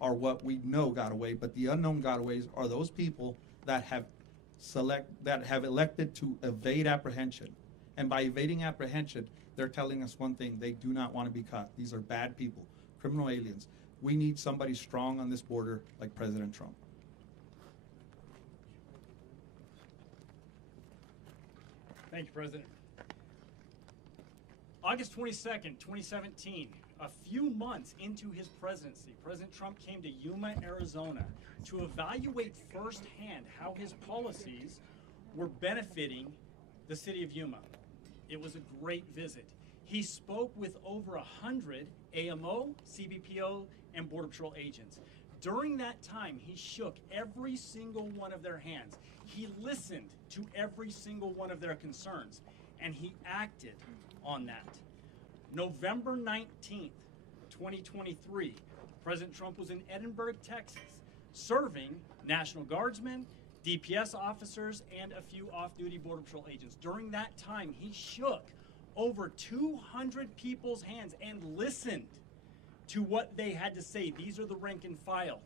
are what we know got away, but the unknown gotaways are those people that have elected to evade apprehension. And by evading apprehension, they're telling us one thing: they do not want to be caught. These are bad people, criminal aliens. We need somebody strong on this border like President Trump. Thank you, President. August 22nd, 2017, a few months into his presidency, President Trump came to Yuma, Arizona to evaluate firsthand how his policies were benefiting the city of Yuma. It was a great visit. He spoke with over 100 AMO, CBPO, and Border Patrol agents. During that time, he shook every single one of their hands. He listened to every single one of their concerns, and he acted on that. November 19th, 2023, President Trump was in Edinburgh, Texas, serving National Guardsmen, DPS officers, and a few off-duty Border Patrol agents. During that time, he shook over 200 people's hands and listened to what they had to say. These are the rank and file.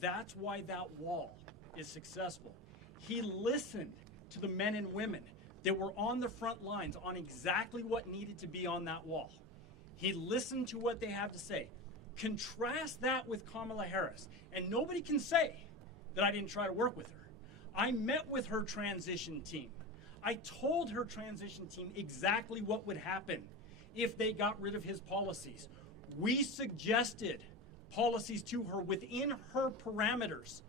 That's why that wall is successful. He listened to the men and women that were on the front lines on exactly what needed to be on that wall. He listened to what they have to say. Contrast that with Kamala Harris, and nobody can say that I didn't try to work with her. I met with her transition team. I told her transition team exactly what would happen if they got rid of his policies. We suggested policies to her within her parameters,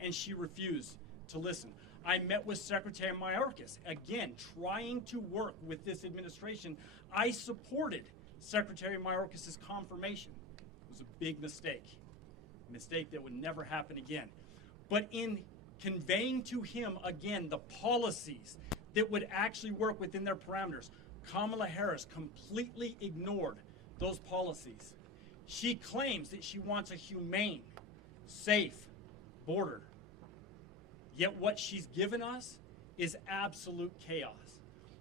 and she refused to listen. I met with Secretary Mayorkas, again, trying to work with this administration. I supported Secretary Mayorkas' confirmation. It was a big mistake, a mistake that would never happen again. But in conveying to him, again, the policies that would actually work within their parameters, Kamala Harris completely ignored those policies. She claims that she wants a humane, safe border. Yet what she's given us is absolute chaos.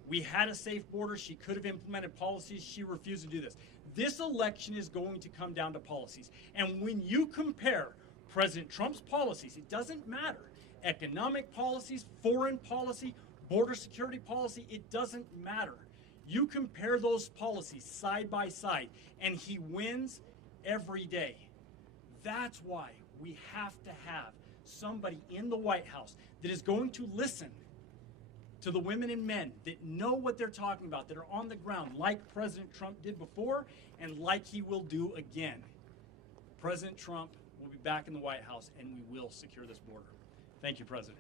We had a safe border. She could have implemented policies. She refused to do this. This election is going to come down to policies. And when you compare President Trump's policies, it doesn't matter. Economic policies, foreign policy, border security policy, it doesn't matter. You compare those policies side by side, and he wins every day. That's why we have to have somebody in the White House that is going to listen to the women and men that know what they're talking about, that are on the ground, like President Trump did before and like he will do again. President Trump will be back in the White House, and we will secure this border. Thank you, President.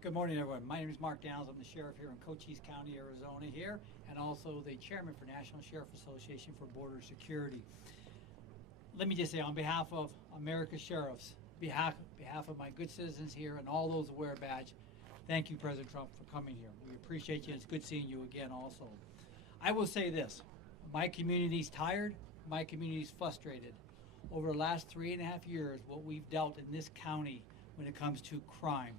Good morning, everyone. My name is Mark Downs. I'm the sheriff here in Cochise County, Arizona here, and also the chairman for National Sheriff Association for Border Security. Let me just say, on behalf of America's sheriffs, behalf of my good citizens here and all those who wear a badge, thank you, President Trump, for coming here. We appreciate you. It's good seeing you again also. I will say this. My community's tired. My community's frustrated. Over the last 3.5 years, what we've dealt in this county when it comes to crime,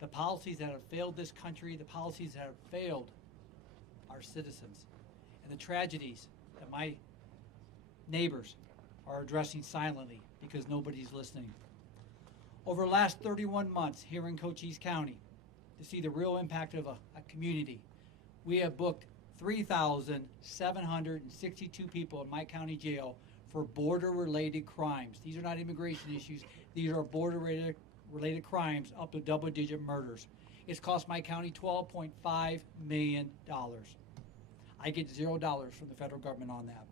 the policies that have failed this country, the policies that have failed our citizens, and the tragedies that my neighbors are addressing silently because nobody's listening. Over the last 31 months here in Cochise County, to see the real impact of a community, we have booked 3,762 people in my county jail for border-related crimes. These are not immigration issues. These are border-related crimes up to double-digit murders. It's cost my county $12.5 million. I get $0 from the federal government on that.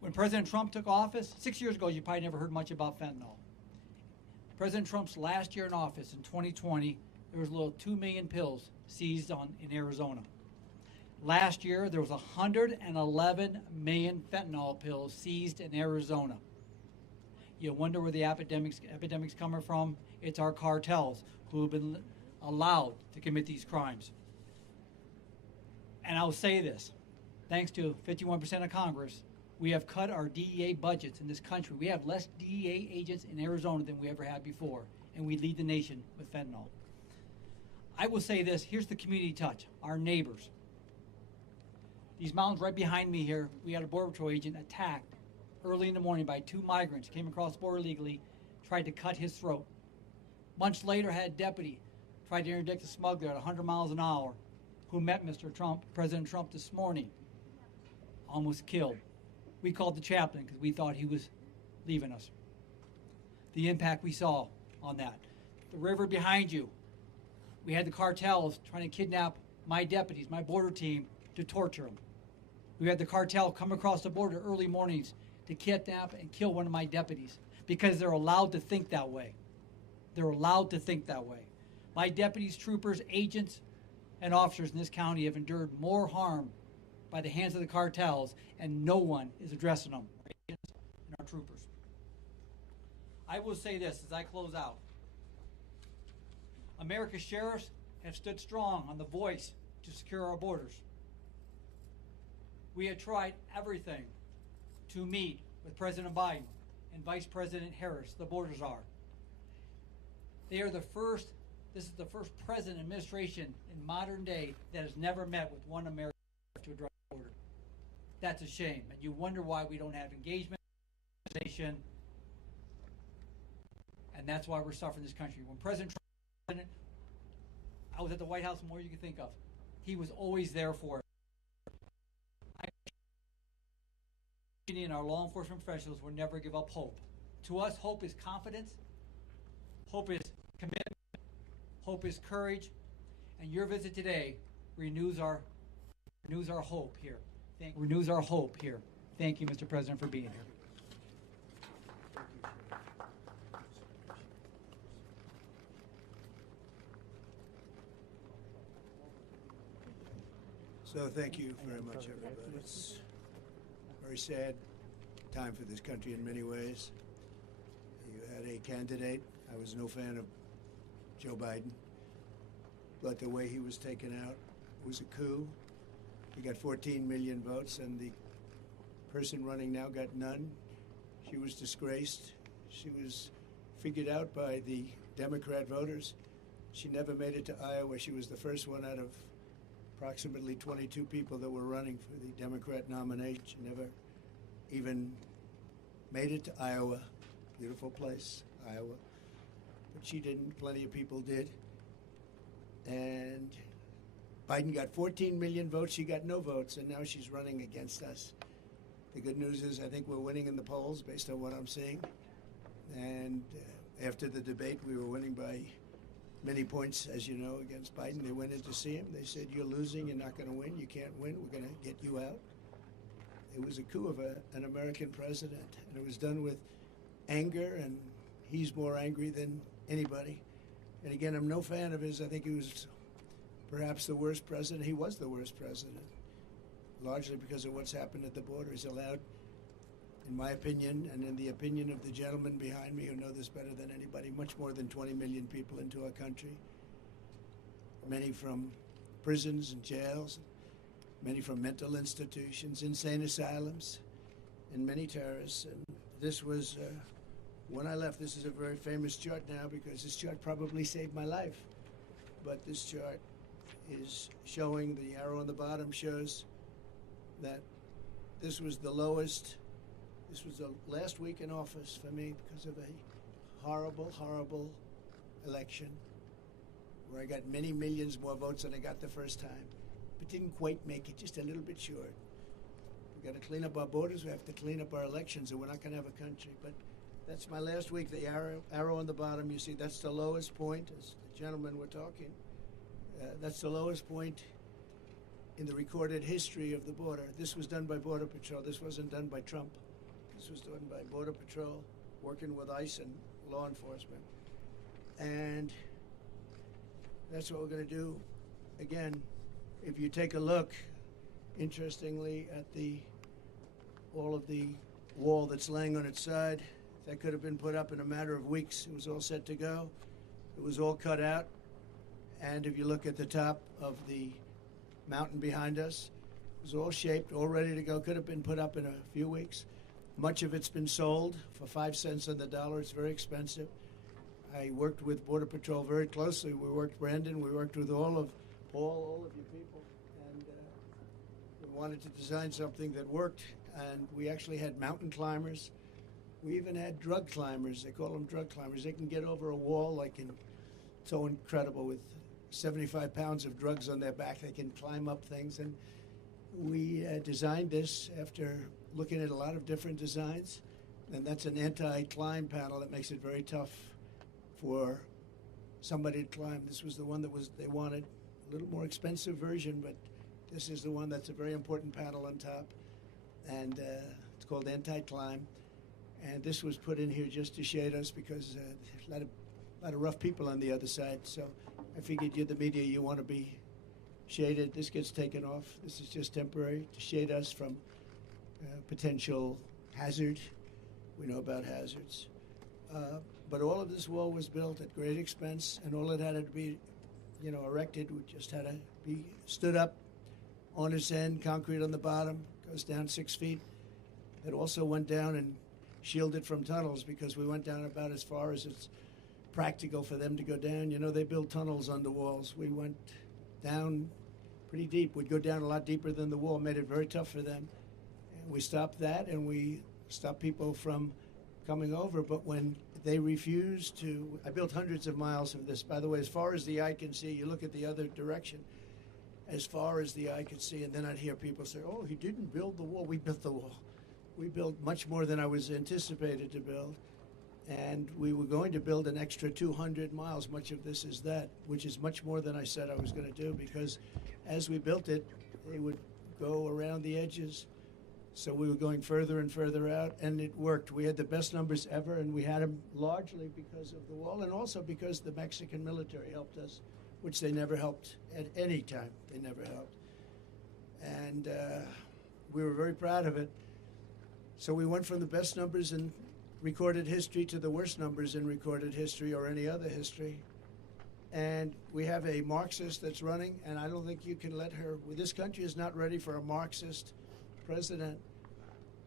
When President Trump took office, 6 years ago, you probably never heard much about fentanyl. President Trump's last year in office, in 2020, there was a little 2 million pills seized in Arizona. Last year, there was 111 million fentanyl pills seized in Arizona. You wonder where the epidemic's coming from. It's our cartels who have been allowed to commit these crimes. And I'll say this, thanks to 51% of Congress, we have cut our DEA budgets in this country. We have less DEA agents in Arizona than we ever had before, and we lead the nation with fentanyl. I will say this, here's the community touch, our neighbors. These mountains right behind me here, we had a Border Patrol agent attacked early in the morning by 2 migrants, came across the border illegally, tried to cut his throat. Months later, had a deputy tried to interdict a smuggler at 100 miles an hour who met Mr. Trump, President Trump, this morning, almost killed. We called the chaplain because we thought he was leaving us. The impact we saw on that. The river behind you, we had the cartels trying to kidnap my deputies, my border team, to torture them. We had the cartel come across the border early mornings to kidnap and kill one of my deputies because they're allowed to think that way. They're allowed to think that way. My deputies, troopers, agents, and officers in this county have endured more harm by the hands of the cartels, and no one is addressing them, our agents and our troopers. I will say this as I close out. America's sheriffs have stood strong on the voice to secure our borders. We have tried everything to meet with President Biden and Vice President Harris, the border czar. They are the first, this is the first president administration in modern day that has never met with one American to address the border. That's a shame, and you wonder why we don't have engagement, and that's why we're suffering in this country. When President Trump, I was at the White House more than you can think of. He was always there for us. And our law enforcement professionals will never give up hope. To us, hope is confidence, hope is commitment, hope is courage, and your visit today renews our hope here. Renews our hope here. Thank you, Mr. President, for being here. So thank you very much, everybody. It's a very sad time for this country in many ways. You had a candidate. I was no fan of Joe Biden, but the way he was taken out was a coup. He got 14 million votes, and the person running now got none. She was disgraced. She was figured out by the Democrat voters. She never made it to Iowa. She was the first one out of approximately 22 people that were running for the Democrat nomination. She never even made it to Iowa. Beautiful place, Iowa. But she didn't. Plenty of people did. And Biden got 14 million votes. She got no votes, and now she's running against us. The good news is I think we're winning in the polls based on what I'm seeing. And after the debate, we were winning by many points, as you know, against Biden. They went in to see him. They said, "You're losing. You're not going to win. You can't win. We're going to get you out." It was a coup of an American president, and it was done with anger, and he's more angry than anybody. And again, I'm no fan of his. I think he was perhaps the worst president. He was the worst president, largely because of what's happened at the border. He's allowed, in my opinion, and in the opinion of the gentleman behind me who know this better than anybody, much more than 20 million people into our country. Many from prisons and jails, many from mental institutions, insane asylums, and many terrorists. And this was, when I left, this is a very famous chart now because this chart probably saved my life. But this chart is showing, the arrow on the bottom shows that this was the lowest. This was the last week in office for me because of a horrible, horrible election where I got many millions more votes than I got the first time, but didn't quite make it, just a little bit short. We got to clean up our borders. We have to clean up our elections, or we're not going to have a country. But that's my last week. The arrow on the bottom, you see, that's the lowest point. As the gentlemen were talking, that's the lowest point in the recorded history of the border. This was done by Border Patrol. This wasn't done by Trump. This was done by Border Patrol, working with ICE and law enforcement. And that's what we're going to do. Again, if you take a look, interestingly, at all of the wall that's laying on its side, that could have been put up in a matter of weeks. It was all set to go. It was all cut out. And if you look at the top of the mountain behind us, it was all shaped, all ready to go. Could have been put up in a few weeks. Much of it's been sold for 5 cents on the dollar. It's very expensive. I worked with Border Patrol very closely. We worked, Brandon, we worked with all of you people. And wanted to design something that worked, and we actually had mountain climbers. We even had drug climbers. They call them drug climbers. They can get over a wall so incredible with 75 pounds of drugs on their back. They can climb up things. And we designed this after looking at a lot of different designs. And that's an anti-climb panel that makes it very tough for somebody to climb. This was the one they wanted. A little more expensive version, but this is the one that's a very important panel on top. And it's called anti-climb. And this was put in here just to shade us because a lot of rough people on the other side. So I figured you're the media, you want to be shaded. This gets taken off. This is just temporary to shade us from potential hazard. We know about hazards. But all of this wall was built at great expense, and all it had to be, erected. We just had to be stood up on its end, concrete on the bottom, goes down 6 feet. It also went down and shielded from tunnels because we went down about as far as it's practical for them to go down. They build tunnels under walls. We went down pretty deep. We'd go down a lot deeper than the wall, made it very tough for them. And we stopped that, and we stopped people from coming over. But when they refused to, I built hundreds of miles of this. By the way, as far as the eye can see, you look at the other direction, as far as the eye could see, and then I'd hear people say, oh, he didn't build the wall. We built the wall. We built much more than I was anticipated to build, and we were going to build an extra 200 miles. Much of this is that, which is much more than I said I was going to do, because as we built it, they would go around the edges. So we were going further and further out, and it worked. We had the best numbers ever, and we had them largely because of the wall and also because the Mexican military helped us, which they never helped at any time. They never helped. And we were very proud of it. So we went from the best numbers in recorded history to the worst numbers in recorded history or any other history. And we have a Marxist that's running, and I don't think you can let her. This country is not ready for a Marxist president.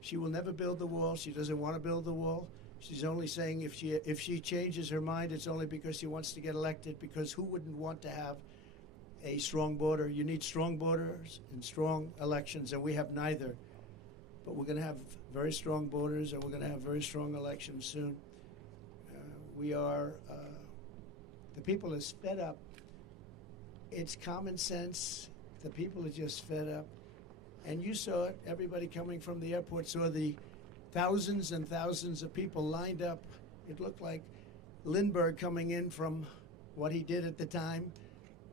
She will never build the wall. She doesn't want to build the wall. She's only saying if she changes her mind, it's only because she wants to get elected, because who wouldn't want to have a strong border? You need strong borders and strong elections, and we have neither. But we're going to have very strong borders, and we're going to have very strong elections soon. The people are fed up. It's common sense. The people are just fed up. And you saw it. Everybody coming from the airport saw the thousands and thousands of people lined up. It looked like Lindbergh coming in from what he did at the time.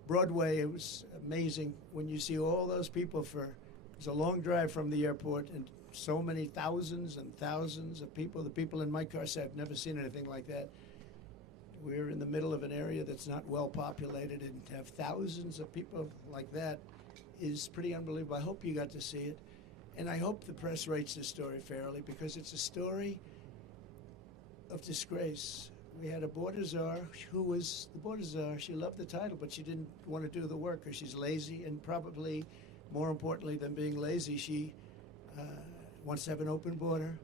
Broadway, it was amazing when you see all those people it was a long drive from the airport, and so many thousands and thousands of people. The people in my car said, I've never seen anything like that. We're in the middle of an area that's not well populated, and to have thousands of people like that is pretty unbelievable. I hope you got to see it. And I hope the press rates this story fairly, because it's a story of disgrace. We had a border czar who was the border czar. She loved the title, but she didn't want to do the work because she's lazy, and probably more importantly than being lazy, she wants to have an open border.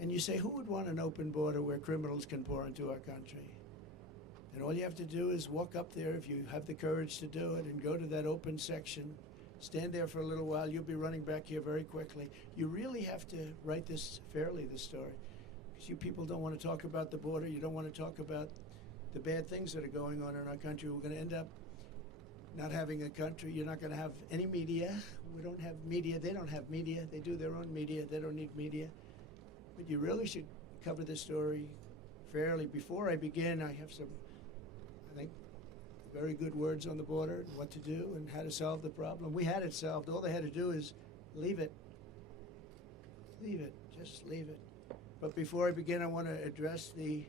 And you say, who would want an open border where criminals can pour into our country? And all you have to do is walk up there, if you have the courage to do it, and go to that open section. Stand there for a little while. You'll be running back here very quickly. You really have to write this fairly, this story, because you people don't want to talk about the border. You don't want to talk about the bad things that are going on in our country. We're going to end up not having a country. You're not going to have any media. We don't have media. They don't have media. They do their own media. They don't need media. But you really should cover this story fairly. Before I begin, I have some, I think, very good words on the border and what to do and how to solve the problem. We had it solved. All they had to do is leave it. Leave it. Just leave it. But before I begin, I want to address the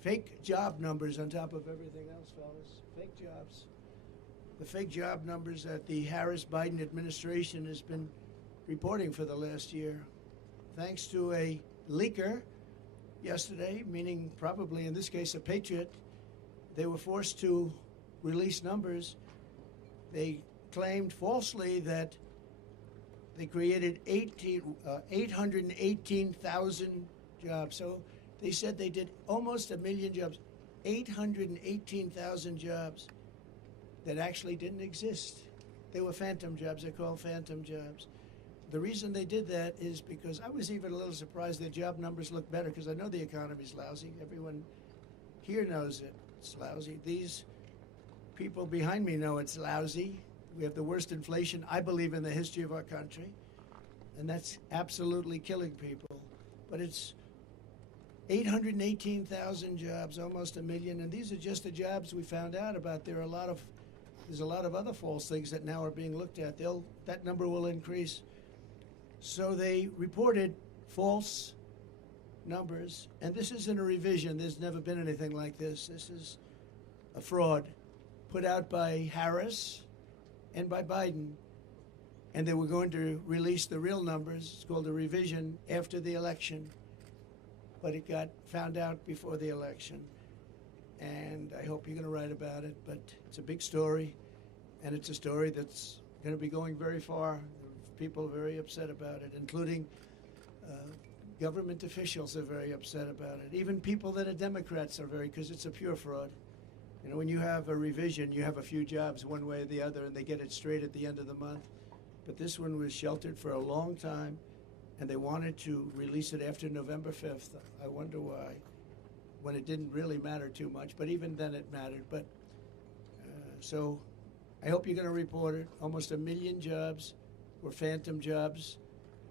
fake job numbers on top of everything else, fellas. Fake jobs. The fake job numbers that the Harris-Biden administration has been reporting for the last year. Thanks to a leaker yesterday, meaning probably in this case a patriot, they were forced to release numbers. They claimed falsely that they created 818,000 jobs. So they said they did almost 1 million jobs, 818,000 jobs that actually didn't exist. They were phantom jobs. They're called phantom jobs. The reason they did that is because I was even a little surprised their job numbers look better, because I know the economy's lousy. Everyone here knows it. It's lousy. These people behind me know it's lousy. We have the worst inflation, I believe, in the history of our country, and that's absolutely killing people. But it's 818,000 jobs, almost a million, and these are just the jobs we found out about. There's a lot of other false things that now are being looked at. That number will increase. So they reported false numbers, and this isn't a revision. There's never been anything like this. This is a fraud put out by Harris and by Biden, and they were going to release the real numbers. It's called a revision after the election, but it got found out before the election, and I hope you're going to write about it. But it's a big story, and it's a story that's going to be going very far. People are very upset about it, including government officials are very upset about it. Even people that are Democrats are because it's a pure fraud. You know, when you have a revision, you have a few jobs one way or the other, and they get it straight at the end of the month. But this one was sheltered for a long time, and they wanted to release it after November 5th. I wonder why, when it didn't really matter too much, but even then it mattered. But so I hope you're going to report it. Almost 1 million jobs were phantom jobs.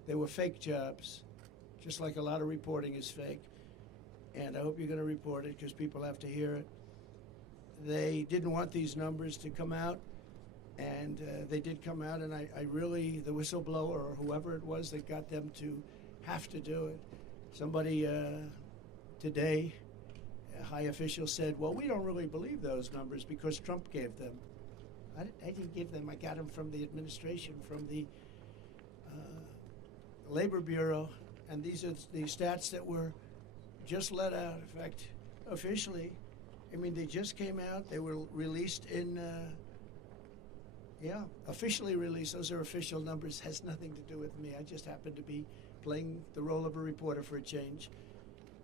They were fake jobs, just like a lot of reporting is fake. And I hope you're going to report it, because people have to hear it. They didn't want these numbers to come out, and they did come out, and I really, the whistleblower or whoever it was that got them to have to do it. Somebody today, a high official said, well, we don't really believe those numbers because Trump gave them. I didn't give them. I got them from the administration, from the Labor Bureau, and these are the stats that were just let out. In fact, officially, I mean, they just came out. They were released in, officially released. Those are official numbers. Has nothing to do with me. I just happen to be playing the role of a reporter for a change.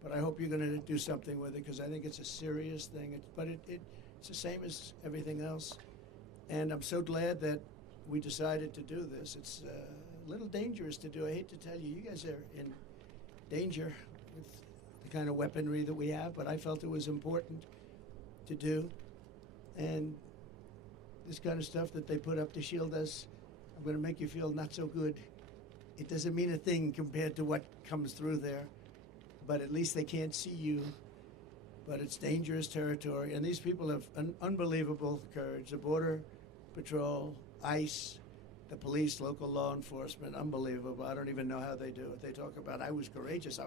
But I hope you're going to do something with it, because I think it's a serious thing. It's the same as everything else. And I'm so glad that we decided to do this. It's a little dangerous to do. I hate to tell you, you guys are in danger with the kind of weaponry that we have, but I felt it was important to do. And this kind of stuff that they put up to shield us, I'm going to make you feel not so good. It doesn't mean a thing compared to what comes through there, but at least they can't see you. But it's dangerous territory, and these people have an unbelievable courage. The Border Patrol, ICE, the police, local law enforcement, unbelievable. I don't even know how they do it. They talk about, I was courageous.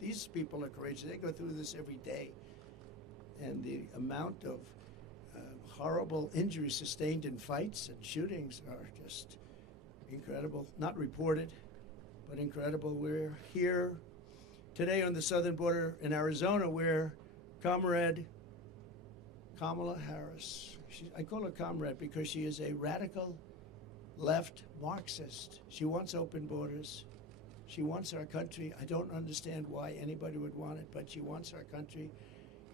These people are courageous. They go through this every day. And the amount of horrible injuries sustained in fights and shootings are just incredible. Not reported, but incredible. We're here today on the southern border in Arizona, where Comrade Kamala Harris, I call her comrade because she is a radical left Marxist. She wants open borders. She wants our country. I don't understand why anybody would want it, but she wants our country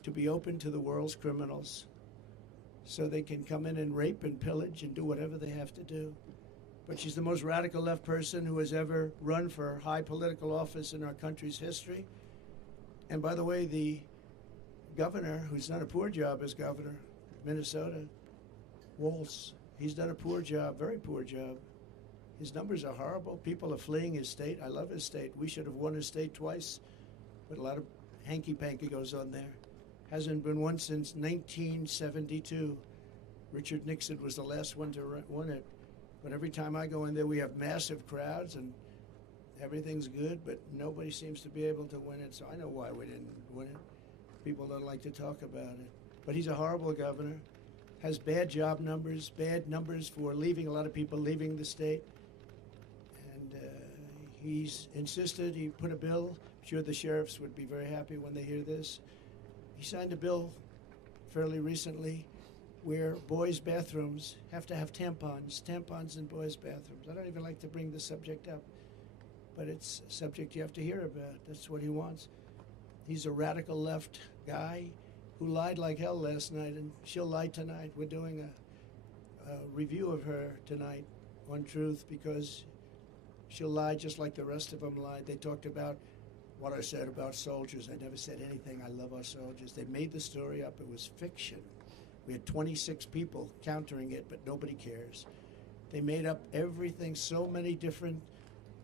to be open to the world's criminals so they can come in and rape and pillage and do whatever they have to do. But she's the most radical left person who has ever run for high political office in our country's history. And by the way, the governor, who's done a poor job as governor, Minnesota, Walz, he's done a poor job, very poor job. His numbers are horrible. People are fleeing his state. I love his state. We should have won his state twice, but a lot of hanky-panky goes on there. Hasn't been won since 1972. Richard Nixon was the last one to win it. But every time I go in there, we have massive crowds and everything's good, but nobody seems to be able to win it. So I know why we didn't win it. People don't like to talk about it. But he's a horrible governor, has bad job numbers, bad numbers for leaving, a lot of people leaving the state. And he's insisted, he put a bill, I'm sure the sheriffs would be very happy when they hear this. He signed a bill fairly recently where boys' bathrooms have to have tampons in boys' bathrooms. I don't even like to bring the subject up, but it's a subject you have to hear about. That's what he wants. He's a radical left guy who lied like hell last night, and she'll lie tonight. We're doing review of her tonight on Truth because she'll lie just like the rest of them lied. They talked about what I said about soldiers. I never said anything. I love our soldiers. They made the story up. It was fiction. We had 26 people countering it, but nobody cares. They made up everything, so many different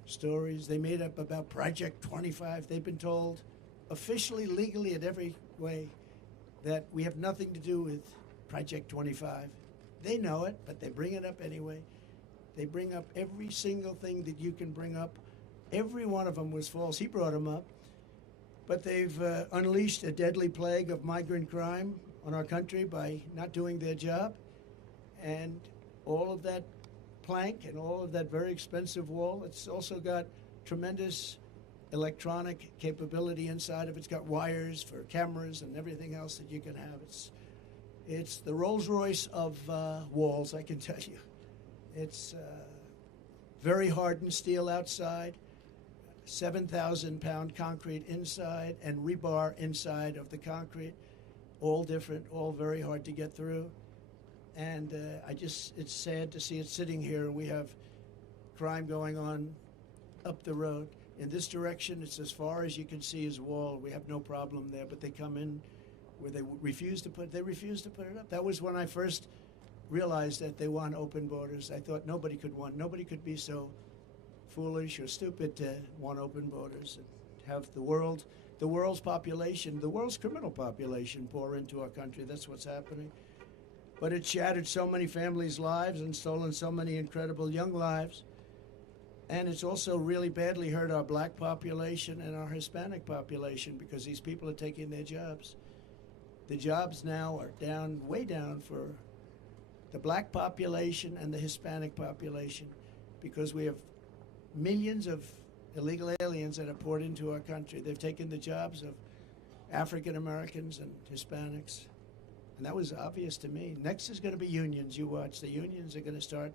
stories. They made up about Project 25. They've been told officially, legally, in every way that we have nothing to do with Project 25. They know it, but they bring it up anyway. They bring up every single thing that you can bring up. Every one of them was false. He brought them up. But they've unleashed a deadly plague of migrant crime on our country by not doing their job. And all of that plank and all of that very expensive wall, it's also got tremendous electronic capability inside of it. It's got wires for cameras and everything else that you can have. It's the Rolls-Royce of walls, I can tell you. It's very hardened steel outside, 7,000-pound concrete inside, and rebar inside of the concrete, all different, all very hard to get through. And it's sad to see it sitting here. We have crime going on up the road. In this direction, it's as far as you can see is wall. We have no problem there, but they come in where they refuse to put it up. That was when I first realized that they want open borders. I thought nobody could be so foolish or stupid to want open borders and have the world's population, the world's criminal population pour into our country. That's what's happening. But it shattered so many families' lives and stolen so many incredible young lives. And it's also really badly hurt our black population and our Hispanic population because these people are taking their jobs. The jobs now are down, way down for the black population and the Hispanic population because we have millions of illegal aliens that have poured into our country. They've taken the jobs of African Americans and Hispanics. And that was obvious to me. Next is going to be unions. You watch. The unions are going to start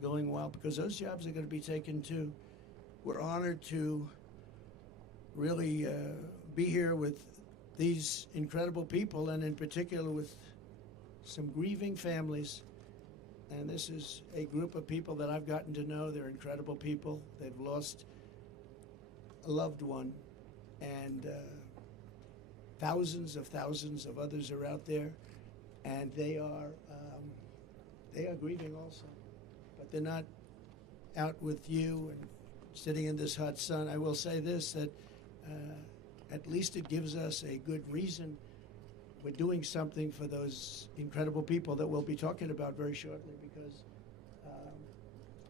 going well because those jobs are going to be taken too. We're honored to really be here with these incredible people and in particular with some grieving families. And this is a group of people that I've gotten to know. They're incredible people. They've lost a loved one. And thousands of others are out there. And they are grieving also. But they're not out with you and sitting in this hot sun. I will say this, that at least it gives us a good reason. We're doing something for those incredible people that we'll be talking about very shortly because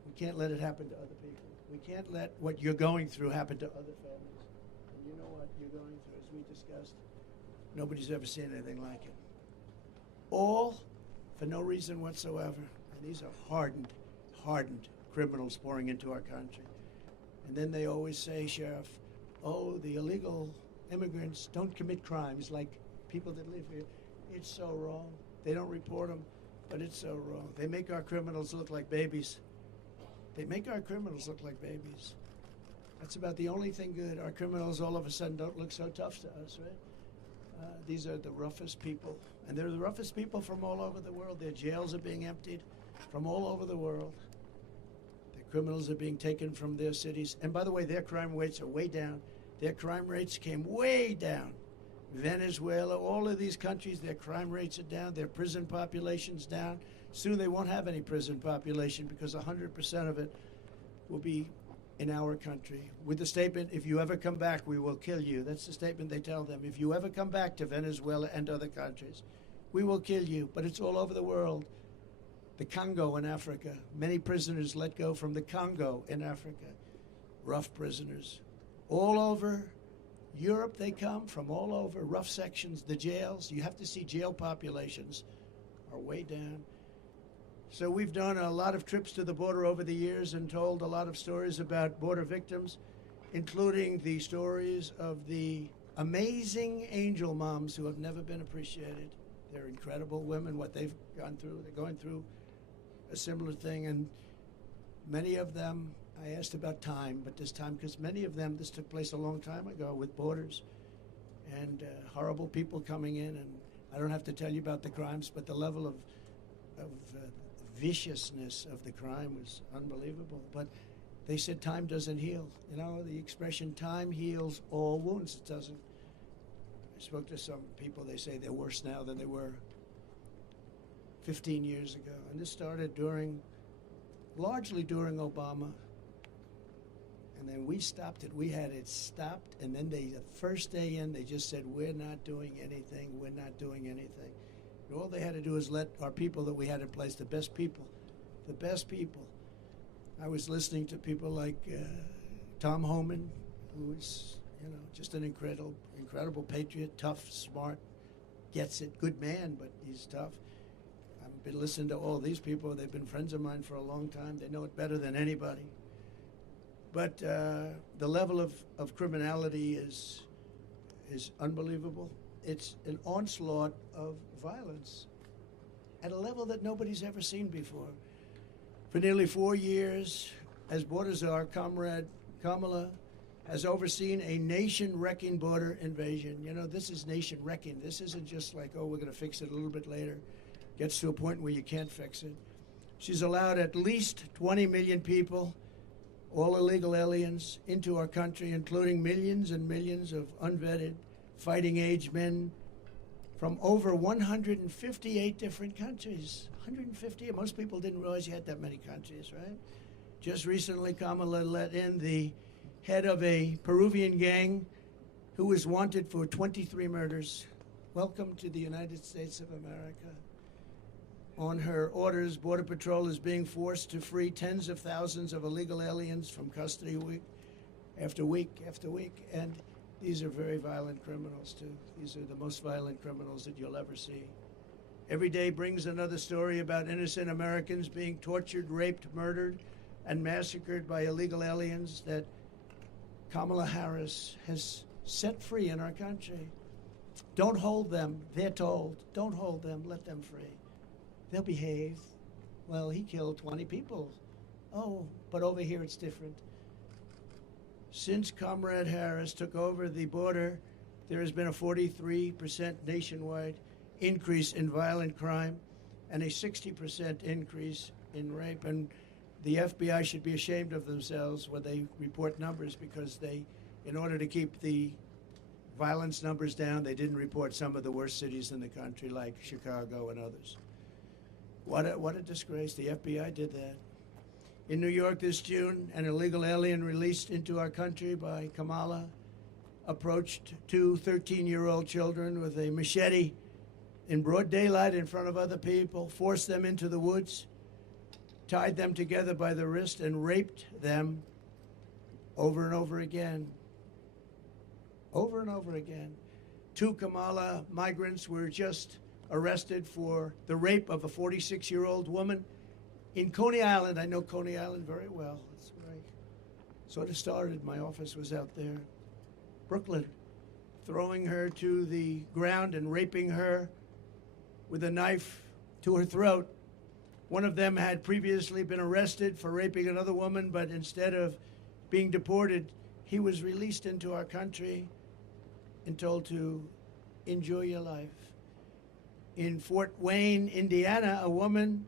we can't let it happen to other people. We can't let what you're going through happen to other families. And you know what you're going through, as we discussed. Nobody's ever seen anything like it. All for no reason whatsoever. And these are hardened criminals pouring into our country. And then they always say, Sheriff, oh, the illegal immigrants don't commit crimes like people that live here. It's so wrong. They don't report them, but it's so wrong. They make our criminals look like babies. That's about the only thing good. Our criminals all of a sudden don't look so tough to us, right? These are the roughest people. And they're the roughest people from all over the world. Their jails are being emptied from all over the world. The criminals are being taken from their cities. And by the way, their crime rates are way down. Their crime rates came way down. Venezuela, all of these countries, their crime rates are down. Their prison population's down. Soon they won't have any prison population because 100% of it will be in our country. With the statement, if you ever come back, we will kill you. That's the statement they tell them. If you ever come back to Venezuela and other countries, we will kill you. But it's all over the world. The Congo in Africa. Many prisoners let go from the Congo in Africa. Rough prisoners. All over Europe they come, from all over. Rough sections, the jails. You have to see jail populations are way down. So we've done a lot of trips to the border over the years and told a lot of stories about border victims, including the stories of the amazing angel moms who have never been appreciated. They're incredible women, what they've gone through. They're going through a similar thing, and many of them, I asked about time, but this time, because many of them, this took place a long time ago with borders, and horrible people coming in, and I don't have to tell you about the crimes, but the level of viciousness of the crime was unbelievable. But they said time doesn't heal. You know, the expression time heals all wounds. It doesn't. I spoke to some people, they say they're worse now than they were 15 years ago. And this started largely during Obama. And then we stopped it. We had it stopped. And then the first day in, they just said, we're not doing anything. We're not doing anything. And all they had to do is let our people that we had in place, the best people. I was listening to people like Tom Homan, who is, you know, just an incredible patriot, tough, smart, gets it, good man, but he's tough. I've been listening to all these people. They've been friends of mine for a long time. They know it better than anybody. But the level of criminality is unbelievable. It's an onslaught of violence at a level that nobody's ever seen before. For nearly 4 years, as border czar, Comrade Kamala has overseen a nation-wrecking border invasion. You know, this is nation-wrecking. This isn't just like, oh, we're going to fix it a little bit later. Gets to a point where you can't fix it. She's allowed at least 20 million people, all illegal aliens, into our country, including millions and millions of unvetted, fighting-age men from over 158 different countries. 150. Most people didn't realize you had that many countries, right? Just recently, Kamala let in the head of a Peruvian gang who was wanted for 23 murders. Welcome to the United States of America. On her orders, Border Patrol is being forced to free tens of thousands of illegal aliens from custody week after week after week. And these are very violent criminals, too. These are the most violent criminals that you'll ever see. Every day brings another story about innocent Americans being tortured, raped, murdered, and massacred by illegal aliens that Kamala Harris has set free in our country. Don't hold them, they're told. Don't hold them, let them free. They'll behave. Well, he killed 20 people. Oh, but over here it's different. Since Comrade Harris took over the border, there has been a 43% nationwide increase in violent crime and a 60% increase in rape. And the FBI should be ashamed of themselves when they report numbers, because they, in order to keep the violence numbers down, they didn't report some of the worst cities in the country like Chicago and others. What a disgrace. The FBI did that. In New York this June, an illegal alien released into our country by Kamala approached two 13-year-old children with a machete in broad daylight in front of other people, forced them into the woods, tied them together by the wrist, and raped them over and over again. Over and over again. Two Kamala migrants were just arrested for the rape of a 46-year-old woman in Coney Island. I know Coney Island very well. That's where I sort of started. My office was out there. Brooklyn, throwing her to the ground and raping her with a knife to her throat. One of them had previously been arrested for raping another woman, but instead of being deported, he was released into our country and told to enjoy your life. In Fort Wayne, Indiana, a woman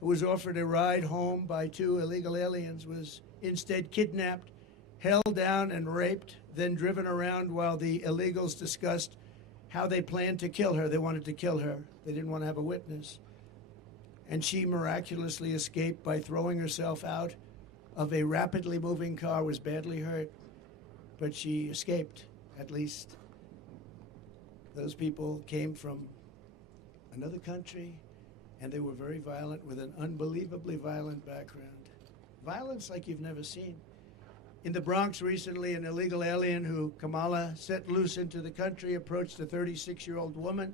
who was offered a ride home by two illegal aliens was instead kidnapped, held down and raped, then driven around while the illegals discussed how they planned to kill her. They wanted to kill her. They didn't want to have a witness. And she miraculously escaped by throwing herself out of a rapidly moving car, was badly hurt, but she escaped, at least. Those people came from another country, and they were very violent, with an unbelievably violent background. Violence like you've never seen. In the Bronx recently, an illegal alien who Kamala set loose into the country approached a 36-year-old woman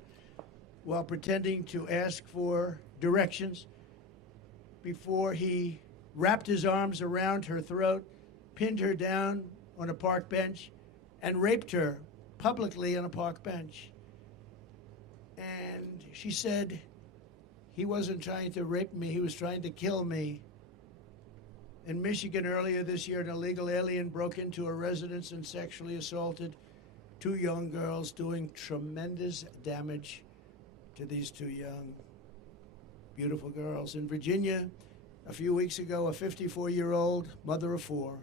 while pretending to ask for directions before he wrapped his arms around her throat, pinned her down on a park bench, and raped her publicly on a park bench. And she said, he wasn't trying to rape me, he was trying to kill me. In Michigan earlier this year, an illegal alien broke into a residence and sexually assaulted two young girls, doing tremendous damage to these two young beautiful girls. In Virginia, a few weeks ago, a 54-year-old mother of four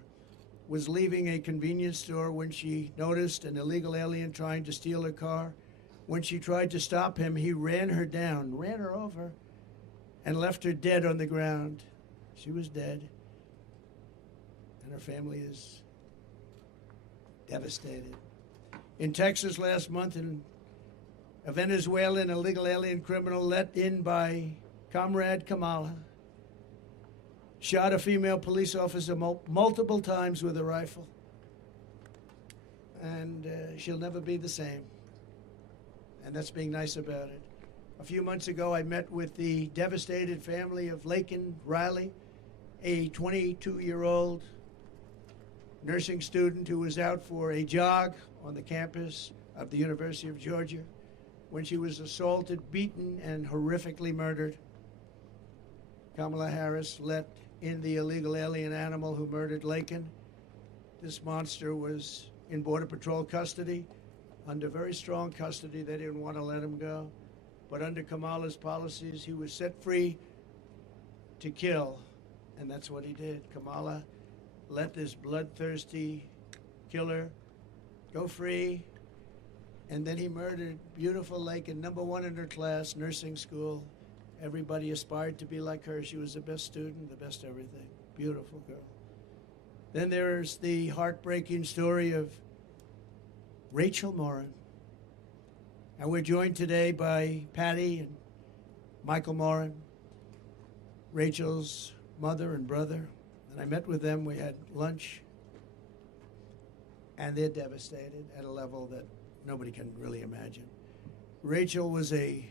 was leaving a convenience store when she noticed an illegal alien trying to steal her car. When she tried to stop him, he ran her down, ran her over, and left her dead on the ground. She was dead, and her family is devastated. In Texas last month, a Venezuelan illegal alien criminal let in by Comrade Kamala shot a female police officer multiple times with a rifle. And she'll never be the same. And that's being nice about it. A few months ago, I met with the devastated family of Laken Riley, a 22-year-old nursing student who was out for a jog on the campus of the University of Georgia when she was assaulted, beaten, and horrifically murdered. Kamala Harris let in the illegal alien animal who murdered Laken. This monster was in Border Patrol custody, under very strong custody. They didn't want to let him go. But under Kamala's policies, he was set free to kill, and that's what he did. Kamala let this bloodthirsty killer go free, and then he murdered beautiful Laken, #1 in her class, nursing school. Everybody aspired to be like her. She was the best student, the best everything. Beautiful girl. Then there's the heartbreaking story of Rachel Morin. And we're joined today by Patty and Michael Morin, Rachel's mother and brother. And I met with them. We had lunch. And they're devastated at a level that nobody can really imagine. Rachel was a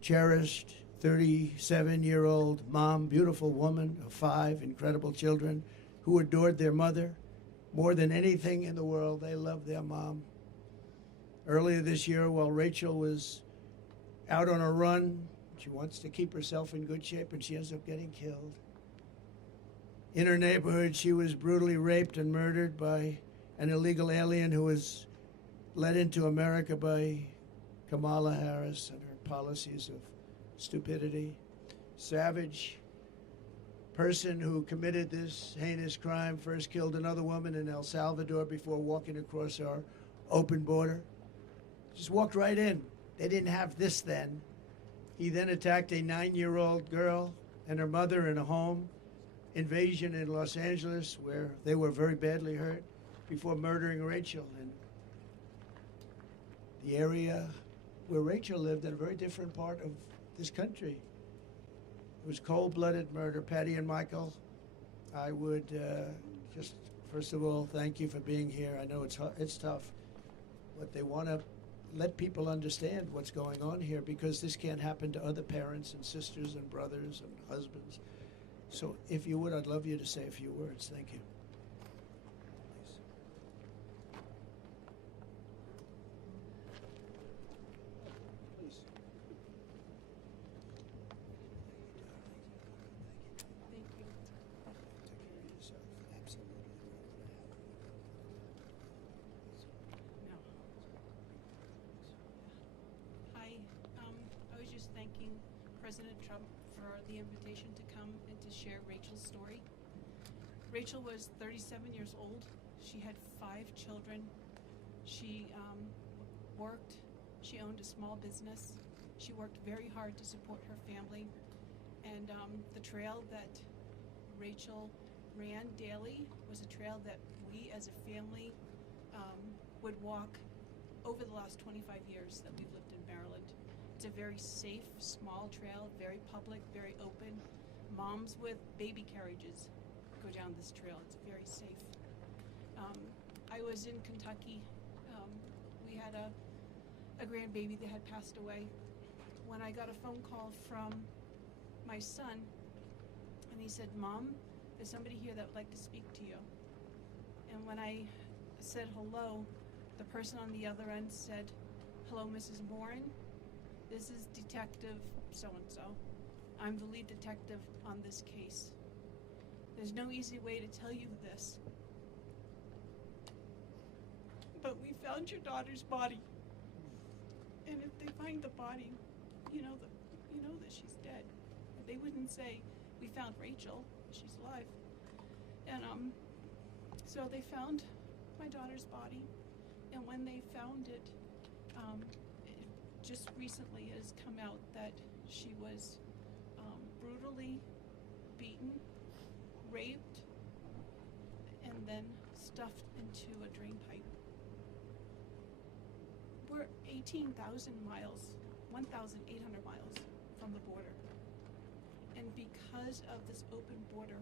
cherished 37-year-old mom, beautiful woman of 5 incredible children who adored their mother more than anything in the world. They loved their mom. Earlier this year, while Rachel was out on a run, she wants to keep herself in good shape, and she ends up getting killed. In her neighborhood, she was brutally raped and murdered by an illegal alien who was led into America by Kamala Harris and her policies of stupidity. Savage person who committed this heinous crime first killed another woman in El Salvador before walking across our open border. Just walked right in. They didn't have this then. He then attacked a 9-year-old girl and her mother in a home invasion in Los Angeles where they were very badly hurt before murdering Rachel. And the area where Rachel lived in a very different part of this country. It was cold-blooded murder. Patty and Michael, I would just, first of all, thank you for being here. I know it's tough, but they want to let people understand what's going on here because this can't happen to other parents and sisters and brothers and husbands. So if you would, I'd love you to say a few words. Thank you. Thanking President Trump for the invitation to come and to share Rachel's story. Rachel was 37 years old. She had 5 children. She worked. She owned a small business. She worked very hard to support her family. And the trail that Rachel ran daily was a trail that we as a family would walk over the last 25 years that we've lived in Maryland. It's a very safe, small trail, very public, very open. Moms with baby carriages go down this trail. It's very safe. I was in Kentucky. We had a grandbaby that had passed away. When I got a phone call from my son, and he said, "Mom, there's somebody here that would like to speak to you." And when I said hello, the person on the other end said, "Hello, Mrs. Morin. This is Detective so-and-so. I'm the lead detective on this case. There's no easy way to tell you this, but we found your daughter's body. And if they find the body, you know that she's dead. They wouldn't say, we found Rachel, she's alive. And so they found my daughter's body, and when they found it, it just recently has come out that she was brutally beaten, raped, and then stuffed into a drain pipe. We're 18,000 miles, 1,800 miles from the border. And because of this open border,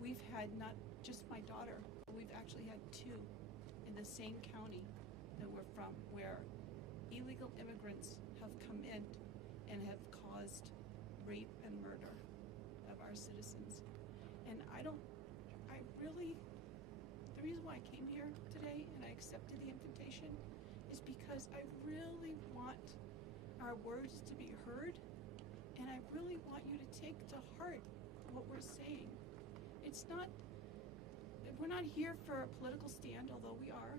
we've had not just my daughter, but we've actually had two in the same county that we're from, where illegal immigrants have come in and have caused rape and murder of our citizens. And the reason why I came here today and I accepted the invitation is because I really want our words to be heard, and I really want you to take to heart what we're saying. We're not here for a political stand, although we are.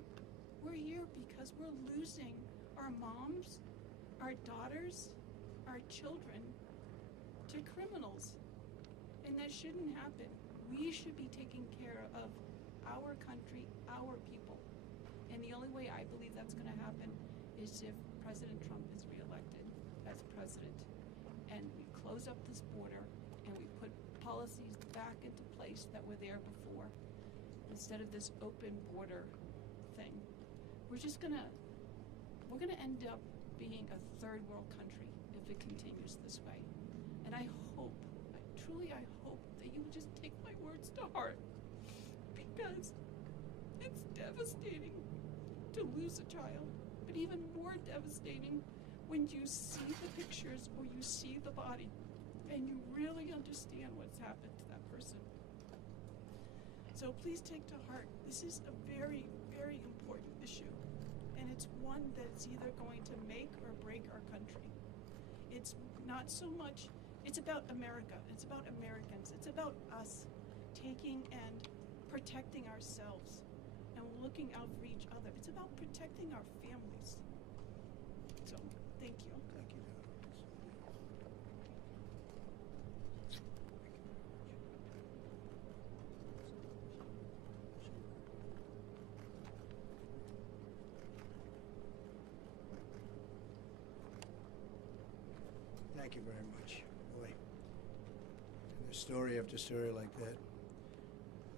We're here because we're losing our moms, our daughters, our children to criminals. And that shouldn't happen. We should be taking care of our country, our people. And the only way I believe that's going to happen is if President Trump is reelected as president. And we close up this border and we put policies back into place that were there before, instead of this open border thing. We're gonna end up being a third world country if it continues this way. And I truly hope that you would just take my words to heart, because it's devastating to lose a child, but even more devastating when you see the pictures or you see the body and you really understand what's happened to that person. So please take to heart, this is a very, very important issue, and it's one that's either going to make or break our country. It's not so much, it's about America, it's about Americans, it's about us taking and protecting ourselves and looking out for each other. It's about protecting our families. So, thank you. Thank you. Thank you very much. Boy, and there's story after story like that.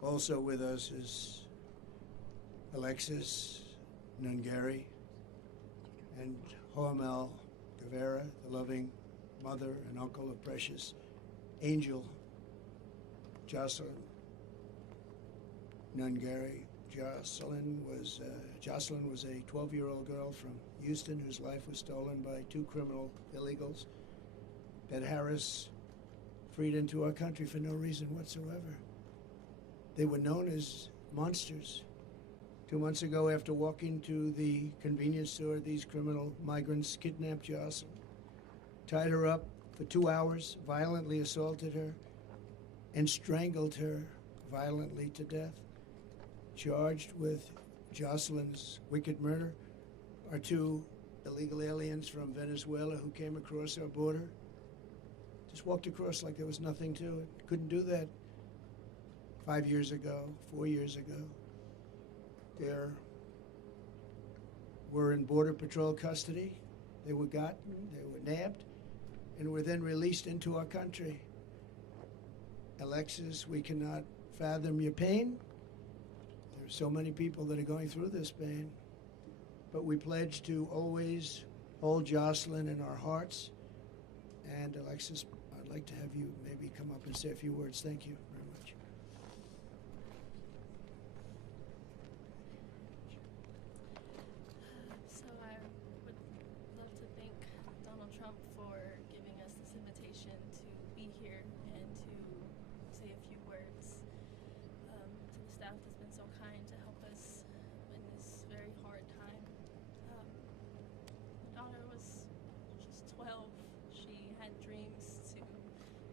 Also with us is Alexis Nungari and Hormel Guevara, the loving mother and uncle of precious Angel Joselyn Nungari. Joselyn was a 12-year-old girl from Houston whose life was stolen by two criminal illegals that Harris freed into our country for no reason whatsoever. They were known as monsters. 2 months ago, after walking to the convenience store, these criminal migrants kidnapped Jocelyn, tied her up for 2 hours, violently assaulted her, and strangled her violently to death. Charged with Jocelyn's wicked murder are two illegal aliens from Venezuela who came across our border. Just walked across like there was nothing to it. Couldn't do that 5 years ago, 4 years ago. They were in Border Patrol custody. They were gotten, they were nabbed, and were then released into our country. Alexis, we cannot fathom your pain. There are so many people that are going through this pain. But we pledge to always hold Jocelyn in our hearts. And Alexis, I'd like to have you maybe come up and say a few words. Thank you very much. So I would love to thank Donald Trump for giving us this invitation to be here and to say a few words to the staff that's been so kind to help us in this very hard time. My daughter was just 12. She had dreams to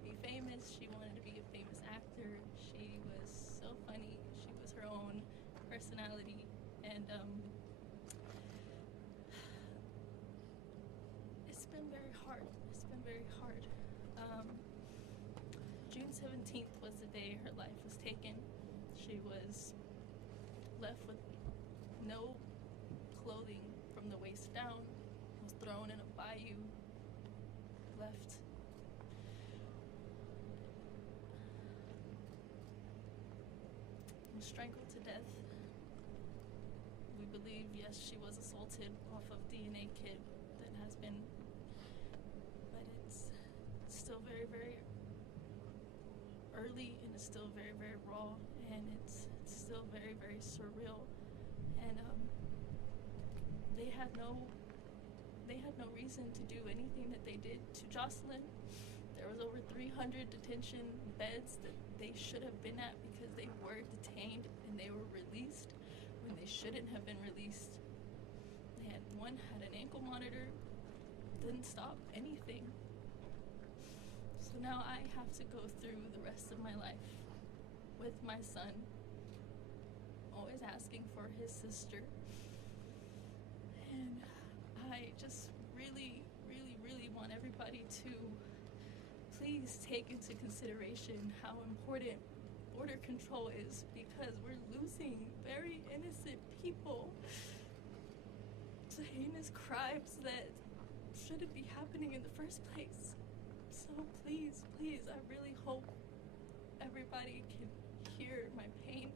be famous. She wanted to be a famous actor. She was so funny. She was her own personality. And it's been very hard. It's been very hard. June 17th was the day her life was taken. She was left with no clothing from the waist down, was thrown in a bayou, left. Was strangled to death. We believe, yes, she was assaulted off of DNA kit that has been, but it's still very, very early, and it's still very, very raw, and it's still very, very surreal. And they had no reason to do anything that they did to Joselyn. There was over 300 detention beds that they should have been at because they were detained and they were released when they shouldn't have been released. They had one had an ankle monitor, didn't stop anything. So now I have to go through the rest of my life with my son, always asking for his sister. And I just really, really, really want everybody to please take into consideration how important border control is, because we're losing very innocent people to heinous crimes that shouldn't be happening in the first place. So please, please, I really hope everybody can hear my pain,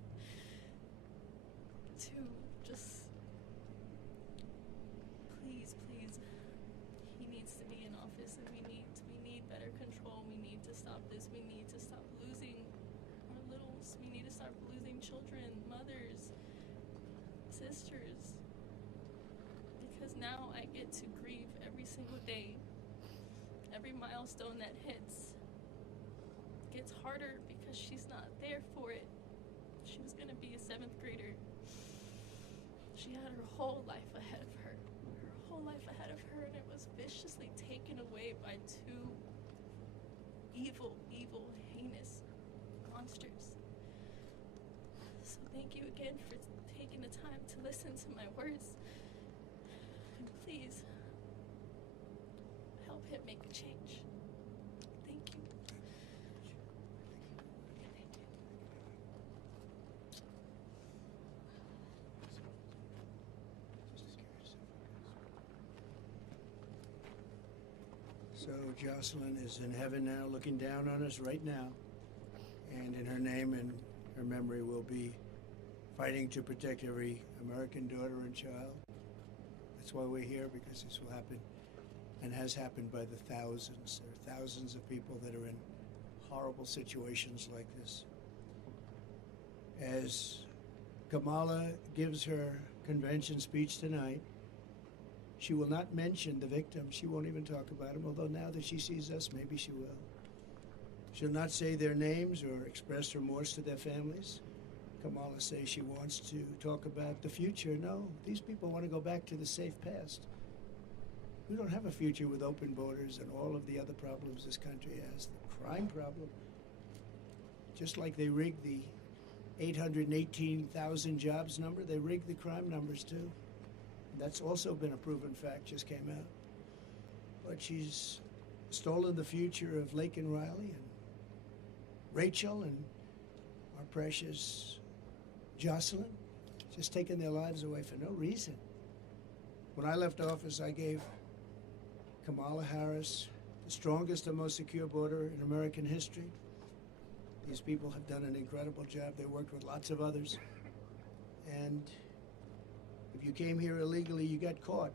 to just please, please, he needs to be in office, and we need better control. We need to stop this. We need to stop losing our littles. We need to start losing children, mothers, sisters, because now I get to grieve every single day. Every milestone that hits gets harder because she's not there for it. She was gonna be a 7th grader. She had her whole life ahead of her. Her whole life ahead of her, and it was viciously taken away by 2 evil, evil, heinous monsters. So thank you again for taking the time to listen to my words. And please, help him make a change. Thank you. So Joselyn is in heaven now, looking down on us right now. And in her name and her memory, we'll be fighting to protect every American daughter and child. That's why we're here, because this will happen and has happened by the thousands. There are thousands of people that are in horrible situations like this. As Kamala gives her convention speech tonight, she will not mention the victims. She won't even talk about them, although now that she sees us, maybe she will. She'll not say their names or express remorse to their families. Kamala says she wants to talk about the future. No, these people want to go back to the safe past. We don't have a future with open borders and all of the other problems this country has. The crime problem, just like they rigged the 818,000 jobs number, they rigged the crime numbers too. That's also been a proven fact, just came out. But she's stolen the future of Lake and Riley and Rachel and our precious Joselyn, just taking their lives away for no reason. When I left office, I gave Kamala Harris the strongest and most secure border in American history. These people have done an incredible job. They worked with lots of others. And if you came here illegally, you got caught,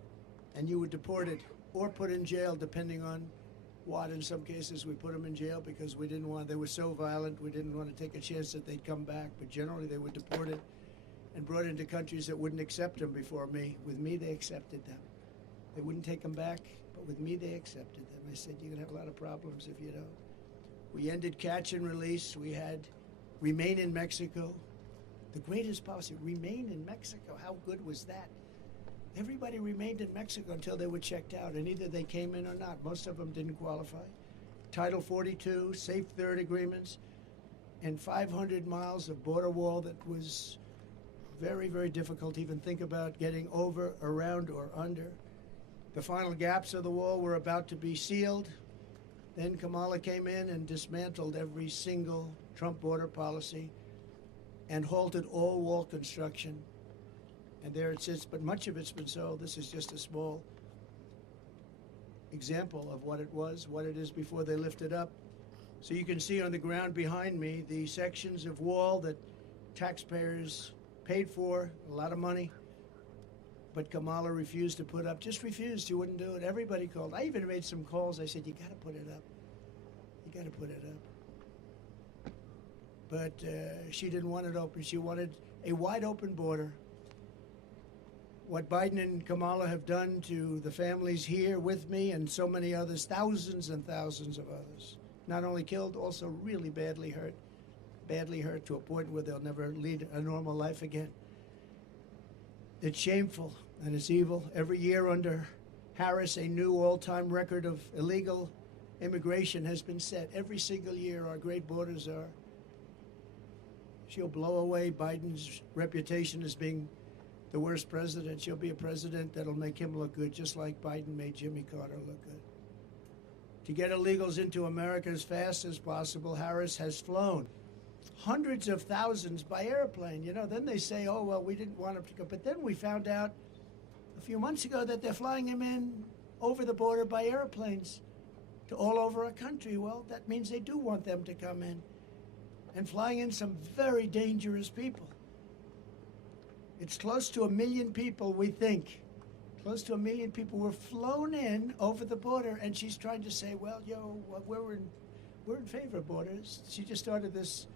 and you were deported or put in jail, depending on what. In some cases, we put them in jail because we didn't want, they were so violent, we didn't want to take a chance that they'd come back. But generally, they were deported and brought into countries that wouldn't accept them before me. With me, they accepted them. They wouldn't take them back, but with me, they accepted them. I said, you're going to have a lot of problems if you don't. We ended catch and release. We had remain in Mexico. The greatest policy, remain in Mexico. How good was that? Everybody remained in Mexico until they were checked out, and either they came in or not. Most of them didn't qualify. Title 42, Safe Third agreements, and 500 miles of border wall that was very, very difficult to even think about getting over, around, or under. The final gaps of the wall were about to be sealed. Then Kamala came in and dismantled every single Trump border policy and halted all wall construction. And there it sits, but much of it's been sold. This is just a small example of what it was, what it is before they lift it up. So you can see on the ground behind me the sections of wall that taxpayers paid for, a lot of money, but Kamala refused to put up, just refused. She wouldn't do it. Everybody called. I even made some calls. I said, you got to put it up. You got to put it up. But she didn't want it open. She wanted a wide open border. What Biden and Kamala have done to the families here with me and so many others, thousands and thousands of others, not only killed, also really badly hurt to a point where they'll never lead a normal life again. It's shameful and it's evil. Every year under Harris, a new all-time record of illegal immigration has been set. Every single year, our great borders are. She'll blow away Biden's reputation as being the worst president. She'll be a president that'll make him look good, just like Biden made Jimmy Carter look good. To get illegals into America as fast as possible, Harris has flown hundreds of thousands by airplane. You know, then they say, oh, well, we didn't want him to go. But then we found out a few months ago that they're flying him in over the border by airplanes to all over our country. Well, that means they do want them to come in, and flying in some very dangerous people. It's close to 1 million people, we think. Close to 1 million people were flown in over the border, and she's trying to say, well, we're in favor of borders. She just started this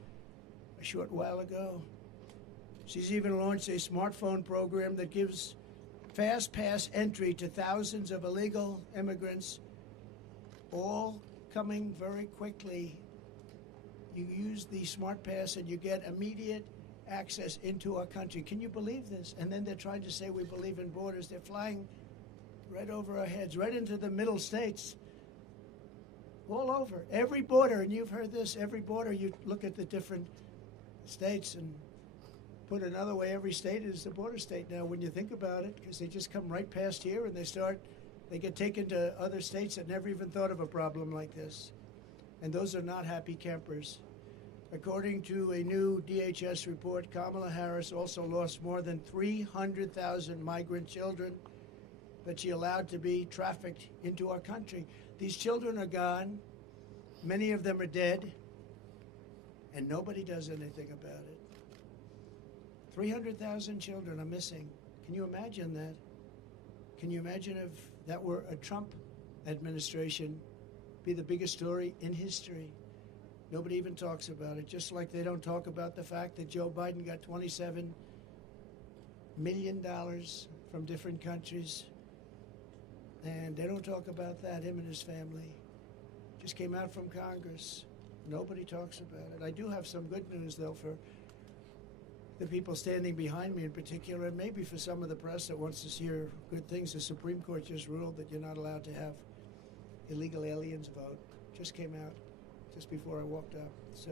a short while ago. She's even launched a smartphone program that gives fast pass entry to thousands of illegal immigrants, all coming very quickly. You use the smart pass and you get immediate access into our country. Can you believe this? And then they're trying to say we believe in borders. They're flying right over our heads, right into the middle states, all over. Every border, and you've heard this, every border, you look at the different states and put another way, every state is a border state now when you think about it, because they just come right past here and they get taken to other states that never even thought of a problem like this. And those are not happy campers. According to a new DHS report, Kamala Harris also lost more than 300,000 migrant children that she allowed to be trafficked into our country. These children are gone. Many of them are dead. And nobody does anything about it. 300,000 children are missing. Can you imagine that? Can you imagine if that were a Trump administration? Be the biggest story in history. Nobody even talks about it, just like they don't talk about the fact that Joe Biden got $27 million from different countries. And they don't talk about that, him and his family. Just came out from Congress. Nobody talks about it. I do have some good news, though, for the people standing behind me in particular, and maybe for some of the press that wants to hear good things. The Supreme Court just ruled that you're not allowed to have illegal aliens vote. Just came out just before I walked up. So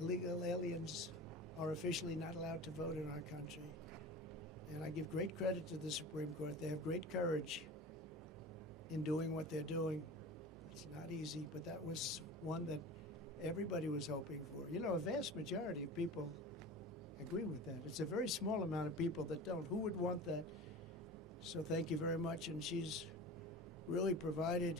illegal aliens are officially not allowed to vote in our country. And I give great credit to the Supreme Court. They have great courage in doing what they're doing. It's not easy, but that was one that everybody was hoping for. You know, a vast majority of people agree with that. It's a very small amount of people that don't. Who would want that? So thank you very much. And she's really provided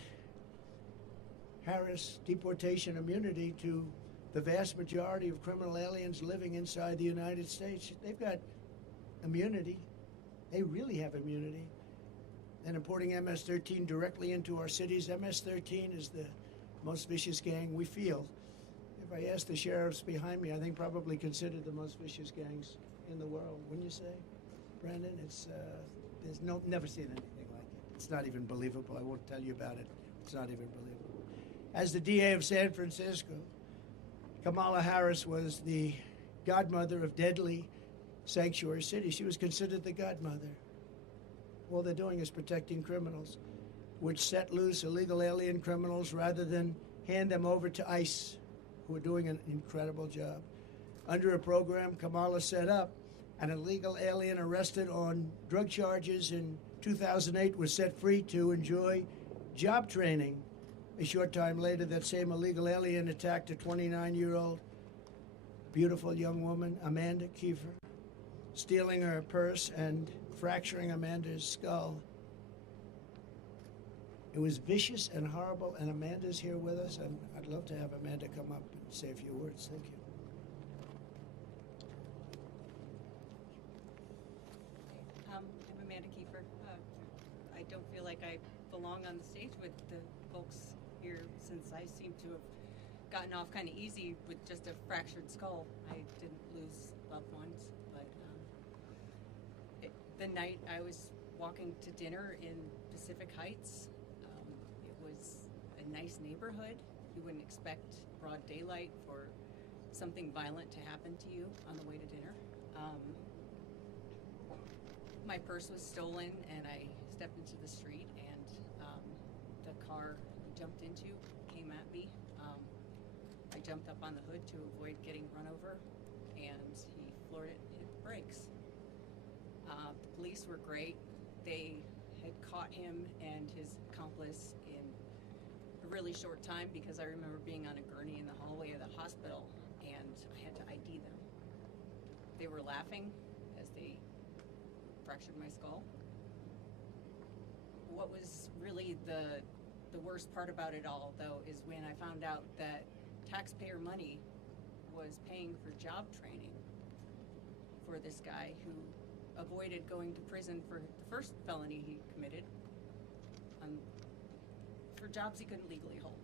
Harris deportation immunity to the vast majority of criminal aliens living inside the United States. They've got immunity. They really have immunity. And importing MS-13 directly into our cities. MS-13 is the most vicious gang we feel. If I ask the sheriffs behind me, I think probably considered the most vicious gangs in the world. Wouldn't you say, Brandon? It's never seen anything like it. It's not even believable. I won't tell you about it. It's not even believable. As the DA of San Francisco, Kamala Harris was the godmother of deadly sanctuary cities. She was considered the godmother. All they're doing is protecting criminals, which set loose illegal alien criminals rather than hand them over to ICE, who are doing an incredible job. Under a program Kamala set up, an illegal alien arrested on drug charges in 2008 was set free to enjoy job training A short time later, that same illegal alien attacked a 29-year-old beautiful young woman, Amanda Kiefer, stealing her purse and fracturing Amanda's skull. It was vicious and horrible, and Amanda's here with us, and I'd love to have Amanda come up and say a few words. Thank you. I'm Amanda Kiefer. I don't feel like I belong on the stage with the folks here since I seem to have gotten off kind of easy with just a fractured skull. I didn't lose loved ones, but the night I was walking to dinner in Pacific Heights, it was a nice neighborhood. You wouldn't expect broad daylight for something violent to happen to you on the way to dinner. My purse was stolen, and I stepped into the street, and the car he jumped into came at me. I jumped up on the hood to avoid getting run over, and he floored it, hit the brakes. The police were great. They had caught him and his accomplice in a really short time, because I remember being on a gurney in the hallway of the hospital, and I had to ID them. They were laughing as they fractured my skull. What was really the worst part about it all, though, is when I found out that taxpayer money was paying for job training for this guy who avoided going to prison for the first felony he committed for jobs he couldn't legally hold.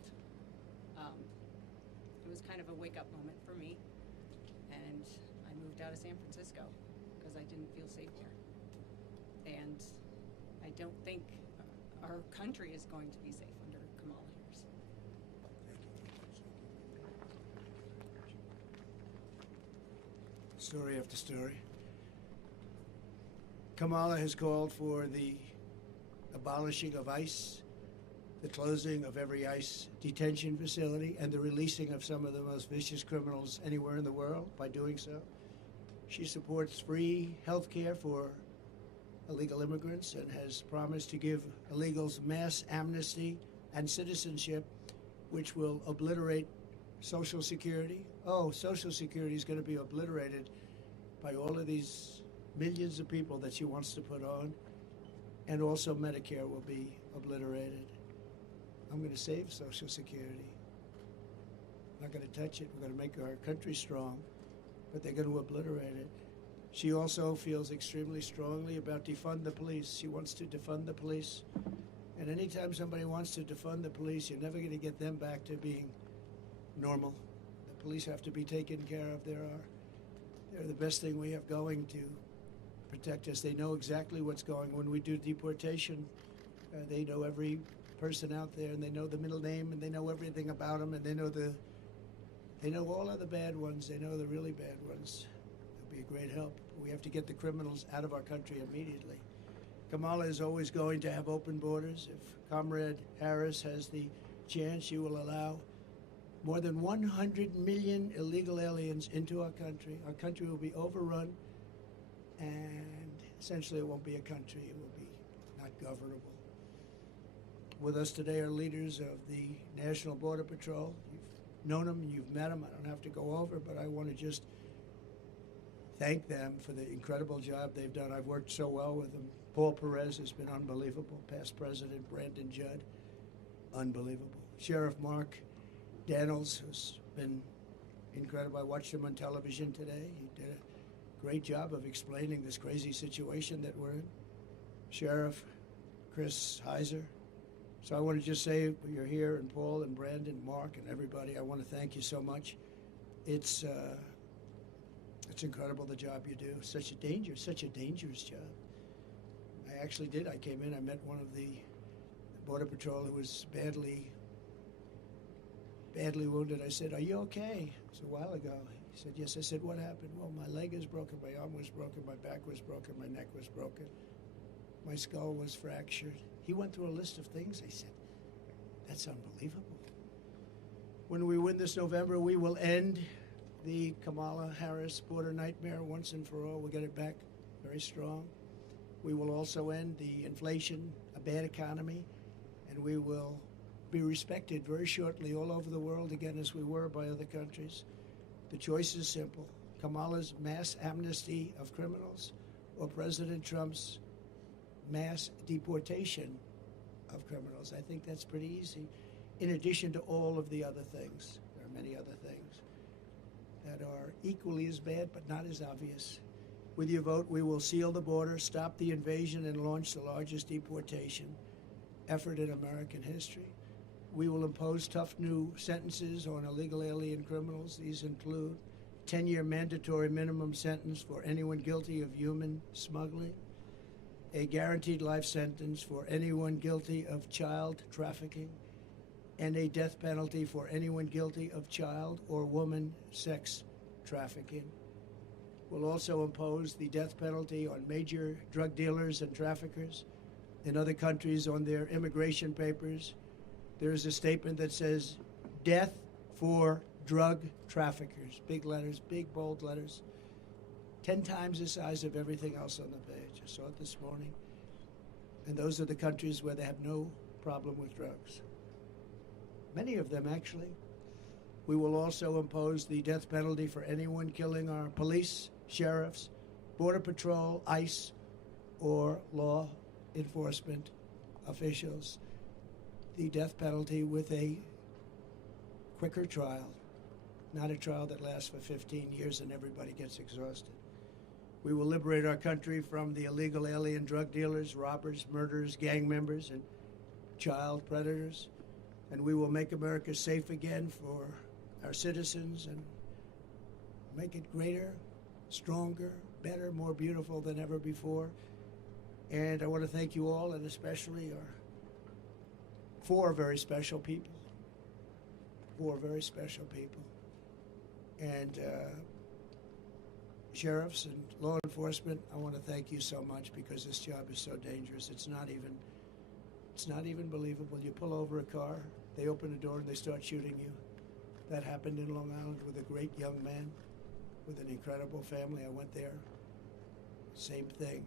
It was kind of a wake-up moment for me, and I moved out of San Francisco because I didn't feel safe here. And I don't think our country is going to be safe under Kamala Harris. Story after story. Kamala has called for the abolishing of ICE, the closing of every ICE detention facility, and the releasing of some of the most vicious criminals anywhere in the world by doing so. She supports free health care for illegal immigrants and has promised to give illegals mass amnesty and citizenship, which will obliterate Social Security. Oh, Social Security is going to be obliterated by all of these millions of people that she wants to put on, and also Medicare will be obliterated. I'm going to save Social Security. I'm not going to touch it. We're going to make our country strong, but they're going to obliterate it. She also feels extremely strongly about defund the police. She wants to defund the police. And anytime somebody wants to defund the police, you're never going to get them back to being normal. The police have to be taken care of. They're the best thing we have going to protect us. They know exactly what's going on. When we do deportation, they know every person out there, and they know the middle name, and they know everything about them, and they know all of the bad ones. They know the really bad ones. It'll be a great help. We have to get the criminals out of our country immediately. Kamala is always going to have open borders. If Comrade Harris has the chance, she will allow more than 100 million illegal aliens into our country. Our country will be overrun, and essentially it won't be a country. It will be not governable. With us today are leaders of the National Border Patrol. You've known them, you've met them. I don't have to go over, but I want to just thank them for the incredible job they've done. I've worked so well with them. Paul Perez has been unbelievable. Past President Brandon Judd, unbelievable. Sheriff Mark Daniels has been incredible. I watched him on television today. He did a great job of explaining this crazy situation that we're in. Sheriff Chris Heiser. So I want to just say, you're here, and Paul and Brandon, Mark, and everybody, I want to thank you so much. It's incredible the job you do. Such a dangerous job. I came in, I met one of the Border Patrol who was badly wounded. I said, "Are you okay?" It was a while ago. He said, "Yes." I said, "What happened?" "Well, my leg is broken, my arm was broken, my back was broken, my neck was broken, my skull was fractured." He went through a list of things. I said, "That's unbelievable." When we win this November, we will end the Kamala Harris border nightmare once and for all. We'll get it back very strong. We will also end the inflation, a bad economy, and we will be respected very shortly all over the world again as we were by other countries. The choice is simple: Kamala's mass amnesty of criminals or President Trump's mass deportation of criminals. I think that's pretty easy, in addition to all of the other things. There are many other things that are equally as bad but not as obvious. With your vote, we will seal the border, stop the invasion, and launch the largest deportation effort in American history. We will impose tough new sentences on illegal alien criminals. These include 10-year mandatory minimum sentence for anyone guilty of human smuggling, a guaranteed life sentence for anyone guilty of child trafficking, and a death penalty for anyone guilty of child or woman sex trafficking. We'll also impose the death penalty on major drug dealers and traffickers. In other countries, on their immigration papers, there's a statement that says, "Death for drug traffickers." Big letters, big bold letters, 10 times the size of everything else on the page. I saw it this morning. And those are the countries where they have no problem with drugs. Many of them, actually. We will also impose the death penalty for anyone killing our police, sheriffs, Border Patrol, ICE, or law enforcement officials. The death penalty with a quicker trial, not a trial that lasts for 15 years and everybody gets exhausted. We will liberate our country from the illegal alien drug dealers, robbers, murderers, gang members, and child predators. And we will make America safe again for our citizens and make it greater, stronger, better, more beautiful than ever before. And I want to thank you all, and especially our 4 very special people. 4 very special people. And sheriffs and law enforcement, I want to thank you so much, because this job is so dangerous. It's not even believable. You pull over a car, they open the door and they start shooting you. That happened in Long Island with a great young man with an incredible family. I went there. Same thing.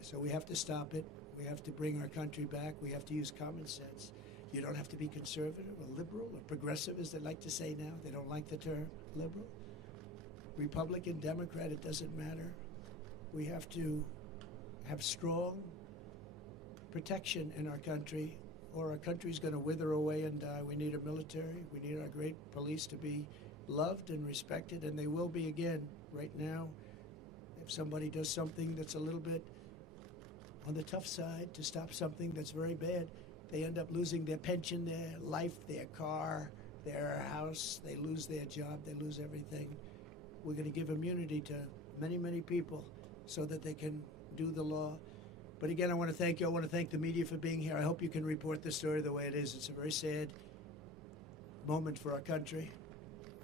So we have to stop it. We have to bring our country back. We have to use common sense. You don't have to be conservative or liberal or progressive, as they like to say now. They don't like the term liberal. Republican, Democrat, it doesn't matter. We have to have strong protection in our country, or our country's going to wither away and die. We need a military. We need our great police to be loved and respected, and they will be again. Right now, if somebody does something that's a little bit on the tough side to stop something that's very bad, they end up losing their pension, their life, their car, their house. They lose their job. They lose everything. We're going to give immunity to many, many people so that they can do the law. But again, I want to thank you. I want to thank the media for being here. I hope you can report the story the way it is. It's a very sad moment for our country.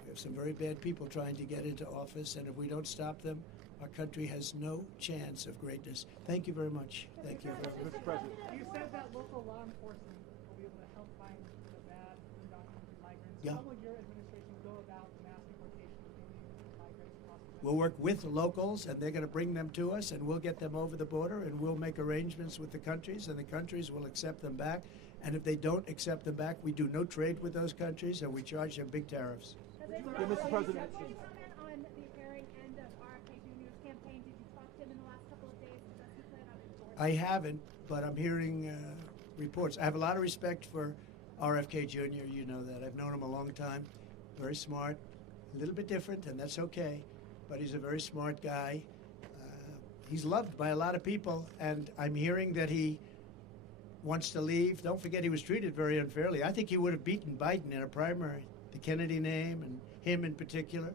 We have some very bad people trying to get into office, and if we don't stop them, our country has no chance of greatness. Thank you very much. Thank you. Mr. President, you said that local law enforcement will be able to help find the bad undocumented migrants. Yeah. How will your administration go about the mass deportation of illegal migrants across the country? We'll work with locals, and they're going to bring them to us, and we'll get them over the border, and we'll make arrangements with the countries, and the countries will accept them back. And if they don't accept them back, we do no trade with those countries, and we charge them big tariffs. Mr. President. Can you comment on the appearing end of RFK Jr.'s campaign? Did you talk to him in the last couple of days? Does he plan on endorsing? I haven't, but I'm hearing reports. I have a lot of respect for RFK Jr. You know that. I've known him a long time. Very smart, a little bit different, and that's okay. But he's a very smart guy. He's loved by a lot of people, and I'm hearing that he wants to leave. Don't forget, he was treated very unfairly. I think he would have beaten Biden in a primary, the Kennedy name and him in particular.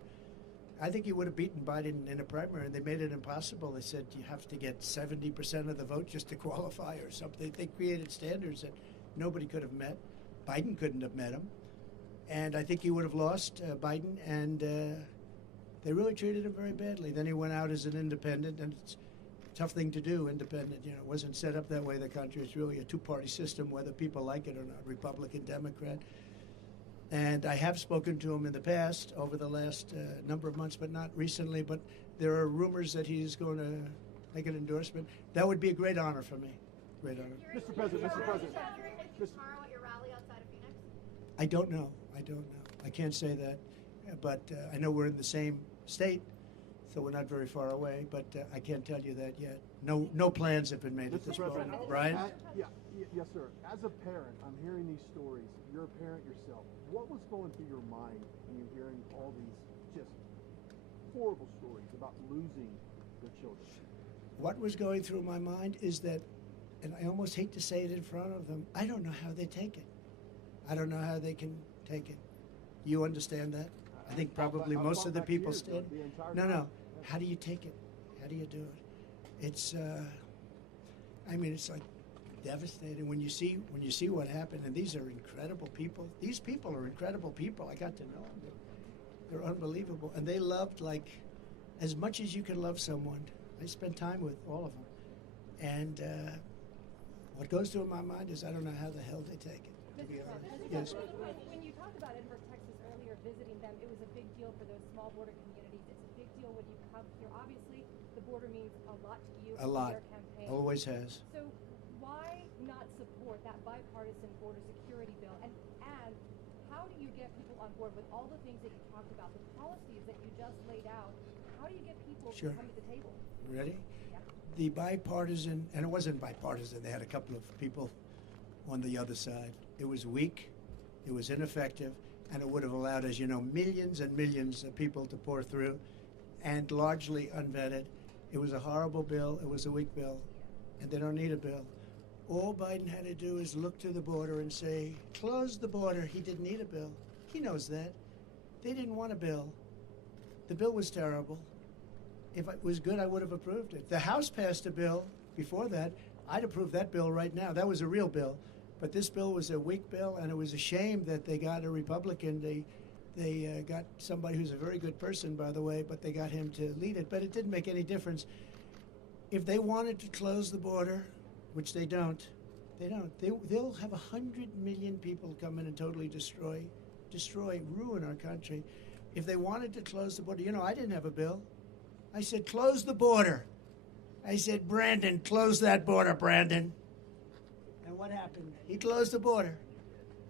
I think he would have beaten Biden in a primary, and they made it impossible. They said you have to get 70% of the vote just to qualify or something. They created standards that nobody could have met. Biden couldn't have met him. And I think he would have lost Biden, and they really treated him very badly. Then he went out as an independent, and it's a tough thing to do, independent. You know, it wasn't set up that way, the country. It's really a two-party system, whether people like it or not, Republican, Democrat. And I have spoken to him in the past, over the last number of months, but not recently. But there are rumors that he's going to make an endorsement. That would be a great honor for me. Great honor. Mr. President, Mr. President. Tomorrow at your rally outside of I don't know. I can't say that, but I know we're in the same state, so we're not very far away. But I can't tell you that yet. No plans have been made at Mr. this President, moment. Brian? Yes, sir. As a parent, I'm hearing these stories. You're a parent yourself. What was going through your mind when you're hearing all these just horrible stories about losing your children? What was going through my mind is that, and I almost hate to say it in front of them, I don't know how they take it. I don't know how they can take it. You understand that? I think probably most of the people stand. No. How do you take it? How do you do it? It's, it's like devastating when you see what happened. And these are incredible people. These people are incredible people. I got to know them. They're unbelievable, and they loved like as much as you can love someone. I spent time with all of them, and what goes through my mind is I don't know how the hell they take it. To be honest. Yes. When you talked about Edinburgh, Texas earlier, visiting them, it was a big deal for those small border communities. It's a big deal when you come here. Obviously, the border means a lot to you. A lot. Your campaign. Always has. So why not support that bipartisan border security bill? And how do you get people on board with all the things that you talked about, the policies that you just laid out? How do you get people to come to the table? Ready? Yeah. The bipartisan, and it wasn't bipartisan, they had a couple of people on the other side. It was weak, it was ineffective, and it would have allowed, as you know, millions and millions of people to pour through, and largely unvetted. It was a horrible bill, it was a weak bill, and they don't need a bill. All Biden had to do is look to the border and say, close the border. He didn't need a bill. He knows that. They didn't want a bill. The bill was terrible. If it was good, I would have approved it. The House passed a bill before that. I'd approve that bill right now. That was a real bill. But this bill was a weak bill, and it was a shame that they got a Republican. They got somebody who's a very good person, by the way, but they got him to lead it. But it didn't make any difference. If they wanted to close the border, which they don't. They'll have 100 million people come in and totally destroy, ruin our country. If they wanted to close the border, I didn't have a bill. I said, close the border. I said, Brandon, close that border, Brandon. And what happened? He closed the border.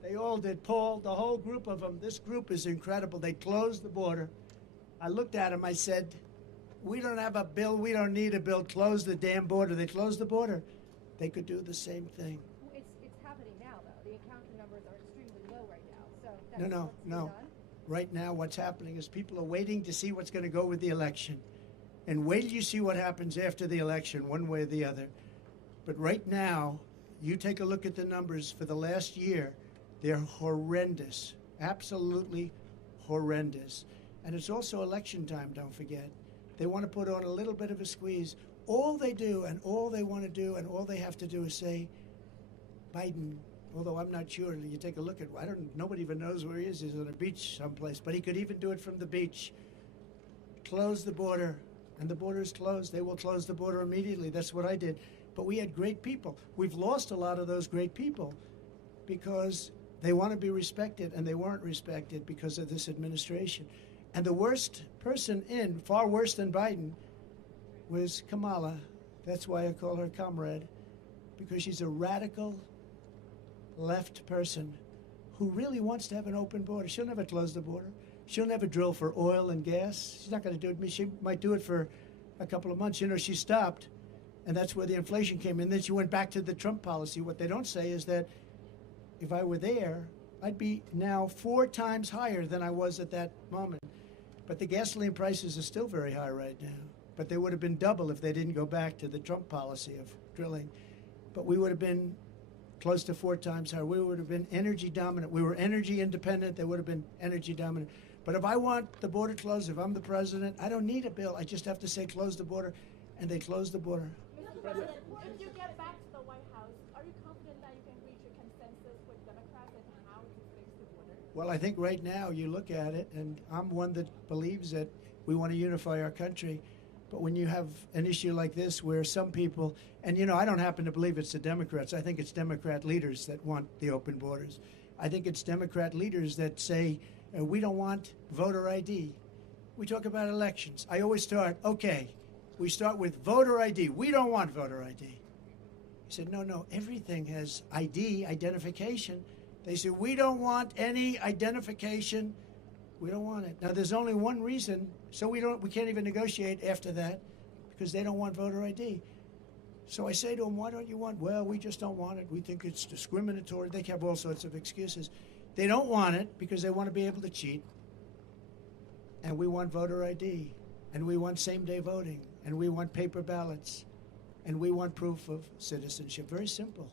They all did. Paul, the whole group of them, this group is incredible. They closed the border. I looked at him, I said, we don't have a bill, we don't need a bill, close the damn border. They closed the border. They could do the same thing. Well, it's happening now, though. The encounter numbers are extremely low right now. So No. Right now, what's happening is people are waiting to see what's going to go with the election. And wait till you see what happens after the election, one way or the other. But right now, you take a look at the numbers for the last year. They're horrendous, absolutely horrendous. And it's also election time, don't forget. They want to put on a little bit of a squeeze. All they do and all they want to do and all they have to do is say, Biden, although I'm not sure, you take a look at, nobody even knows where he is. He's on a beach someplace, but he could even do it from the beach. Close the border, and the border is closed. They will close the border immediately. That's what I did. But we had great people. We've lost a lot of those great people because they want to be respected, and they weren't respected because of this administration. And the worst person in, far worse than Biden, was Kamala. That's why I call her comrade, because she's a radical left person who really wants to have an open border. She'll never close the border. She'll never drill for oil and gas. She's not going to do it. She might do it for a couple of months. She stopped, and that's where the inflation came in. Then she went back to the Trump policy. What they don't say is that if I were there, I'd be now 4 times higher than I was at that moment. But the gasoline prices are still very high right now. But they would have been double if they didn't go back to the Trump policy of drilling. But we would have been close to 4 times higher. We would have been energy dominant. We were energy independent. They would have been energy dominant. But if I want the border closed, if I'm the president, I don't need a bill. I just have to say close the border, and they close the border. Mr. President, if you get back to the White House, are you confident that you can reach a consensus with Democrats and how to fix the border? Well, I think right now you look at it, and I'm one that believes that we want to unify our country. But when you have an issue like this where some people, and I don't happen to believe it's the Democrats. I think it's Democrat leaders that want the open borders. I think it's Democrat leaders that say, we don't want voter ID. We talk about elections. I always start, we start with voter ID. We don't want voter ID. He said, no, everything has ID, identification. They say, we don't want any identification. We don't want it. Now, there's only one reason, so we can't even negotiate after that, because they don't want voter ID. So I say to them, why don't you want? Well, we just don't want it. We think it's discriminatory. They have all sorts of excuses. They don't want it because they want to be able to cheat. And we want voter ID. And we want same-day voting. And we want paper ballots. And we want proof of citizenship. Very simple.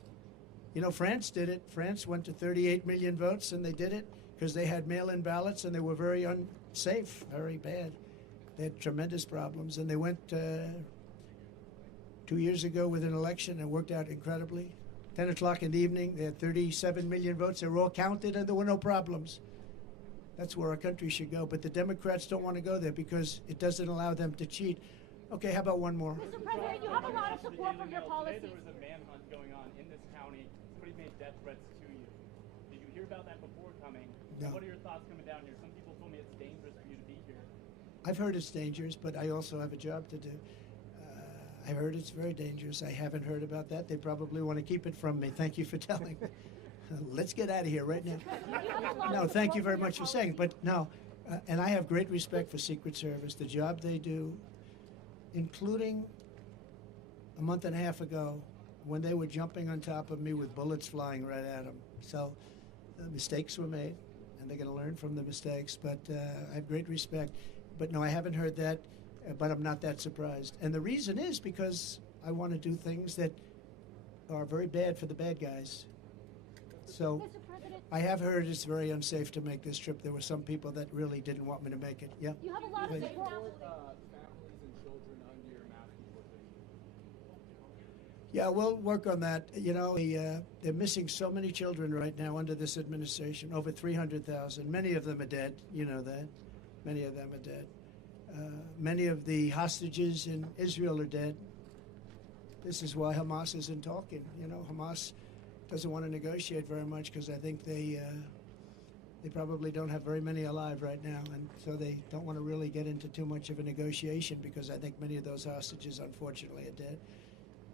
You know, France did it. France went to 38 million votes, and they did it because they had mail-in ballots, and they were very unsafe, very bad. They had tremendous problems, and they went 2 years ago with an election and worked out incredibly. 10 o'clock in the evening, they had 37 million votes. They were all counted, and there were no problems. That's where our country should go. But the Democrats don't want to go there because it doesn't allow them to cheat. Okay, how about one more? Mr. President, you have a lot of support for your policies. Today there was a manhunt going on in this county. Somebody made death threats to you. Did you hear about that before coming? No. What are your thoughts coming down here? Some people told me it's dangerous for you to be here. I've heard it's dangerous, but I also have a job to do. I heard it's very dangerous. I haven't heard about that. They probably want to keep it from me. Thank you for telling me. Let's get out of here right now. No, thank you very much for saying. But no, and I have great respect for Secret Service, the job they do, including a month and a half ago when they were jumping on top of me with bullets flying right at them. So mistakes were made, and they're going to learn from the mistakes. But I have great respect. But no, I haven't heard that. But I'm not that surprised. And the reason is because I want to do things that are very bad for the bad guys. So I have heard it's very unsafe to make this trip. There were some people that really didn't want me to make it. Yeah. You have a lot of Families support. and children under your mass deportation. Yeah, we'll work on that. You know, they're missing so many children right now under this administration, over 300,000. Many of them are dead. You know that. Many of them are dead. Many of the hostages in Israel are dead. This is why Hamas isn't talking. You know, Hamas doesn't want to negotiate very much because I think they probably don't have very many alive right now, and so they don't want to really get into too much of a negotiation because I think many of those hostages, unfortunately, are dead.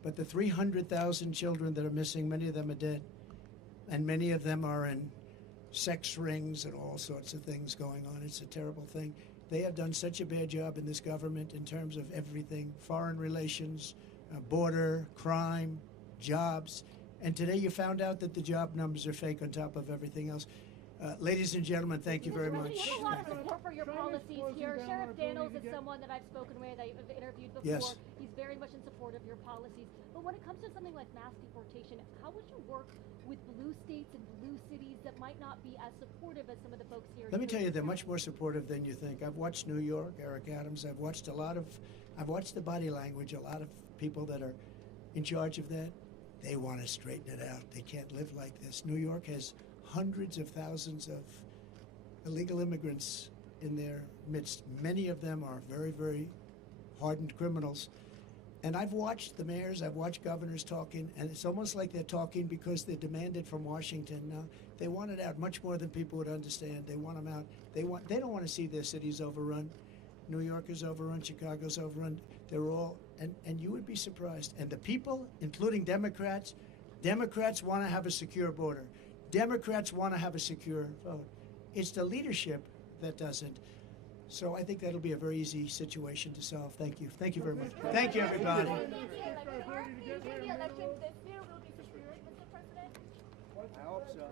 But the 300,000 children that are missing, many of them are dead, and many of them are in sex rings and all sorts of things going on. It's a terrible thing. They have done such a bad job in this government in terms of everything, foreign relations, border, crime, jobs. And today you found out that the job numbers are fake on top of everything else. Ladies and gentlemen, thank you very much. You have a lot of support for your policies here. Sheriff Daniels is someone that I've spoken with, I've interviewed before. Yes. He's very much in support of your policies. But when it comes to something like mass deportation, how would you work with blue states and blue cities that might not be as supportive as some of the folks here? Let me tell you, they're much more supportive than you think. I've watched New York, Eric Adams. I've watched the body language, a lot of people that are in charge of that. They want to straighten it out. They can't live like this. New York has hundreds of thousands of illegal immigrants in their midst. Many of them are very, very hardened criminals. And I've watched the mayors, I've watched governors talking, and it's almost like they're talking because they're demanded from Washington. Now, they want it out much more than people would understand. They want them out. They don't want to see their cities overrun. New York is overrun, Chicago's overrun. They're all, and you would be surprised. And the people, including Democrats want to have a secure border. Democrats want to have a secure vote. It's the leadership that doesn't. So I think that'll be a very easy situation to solve. Thank you. Thank you very much. Thank you, everybody. Do you think the election this year will be secured, Mr. President? I hope so.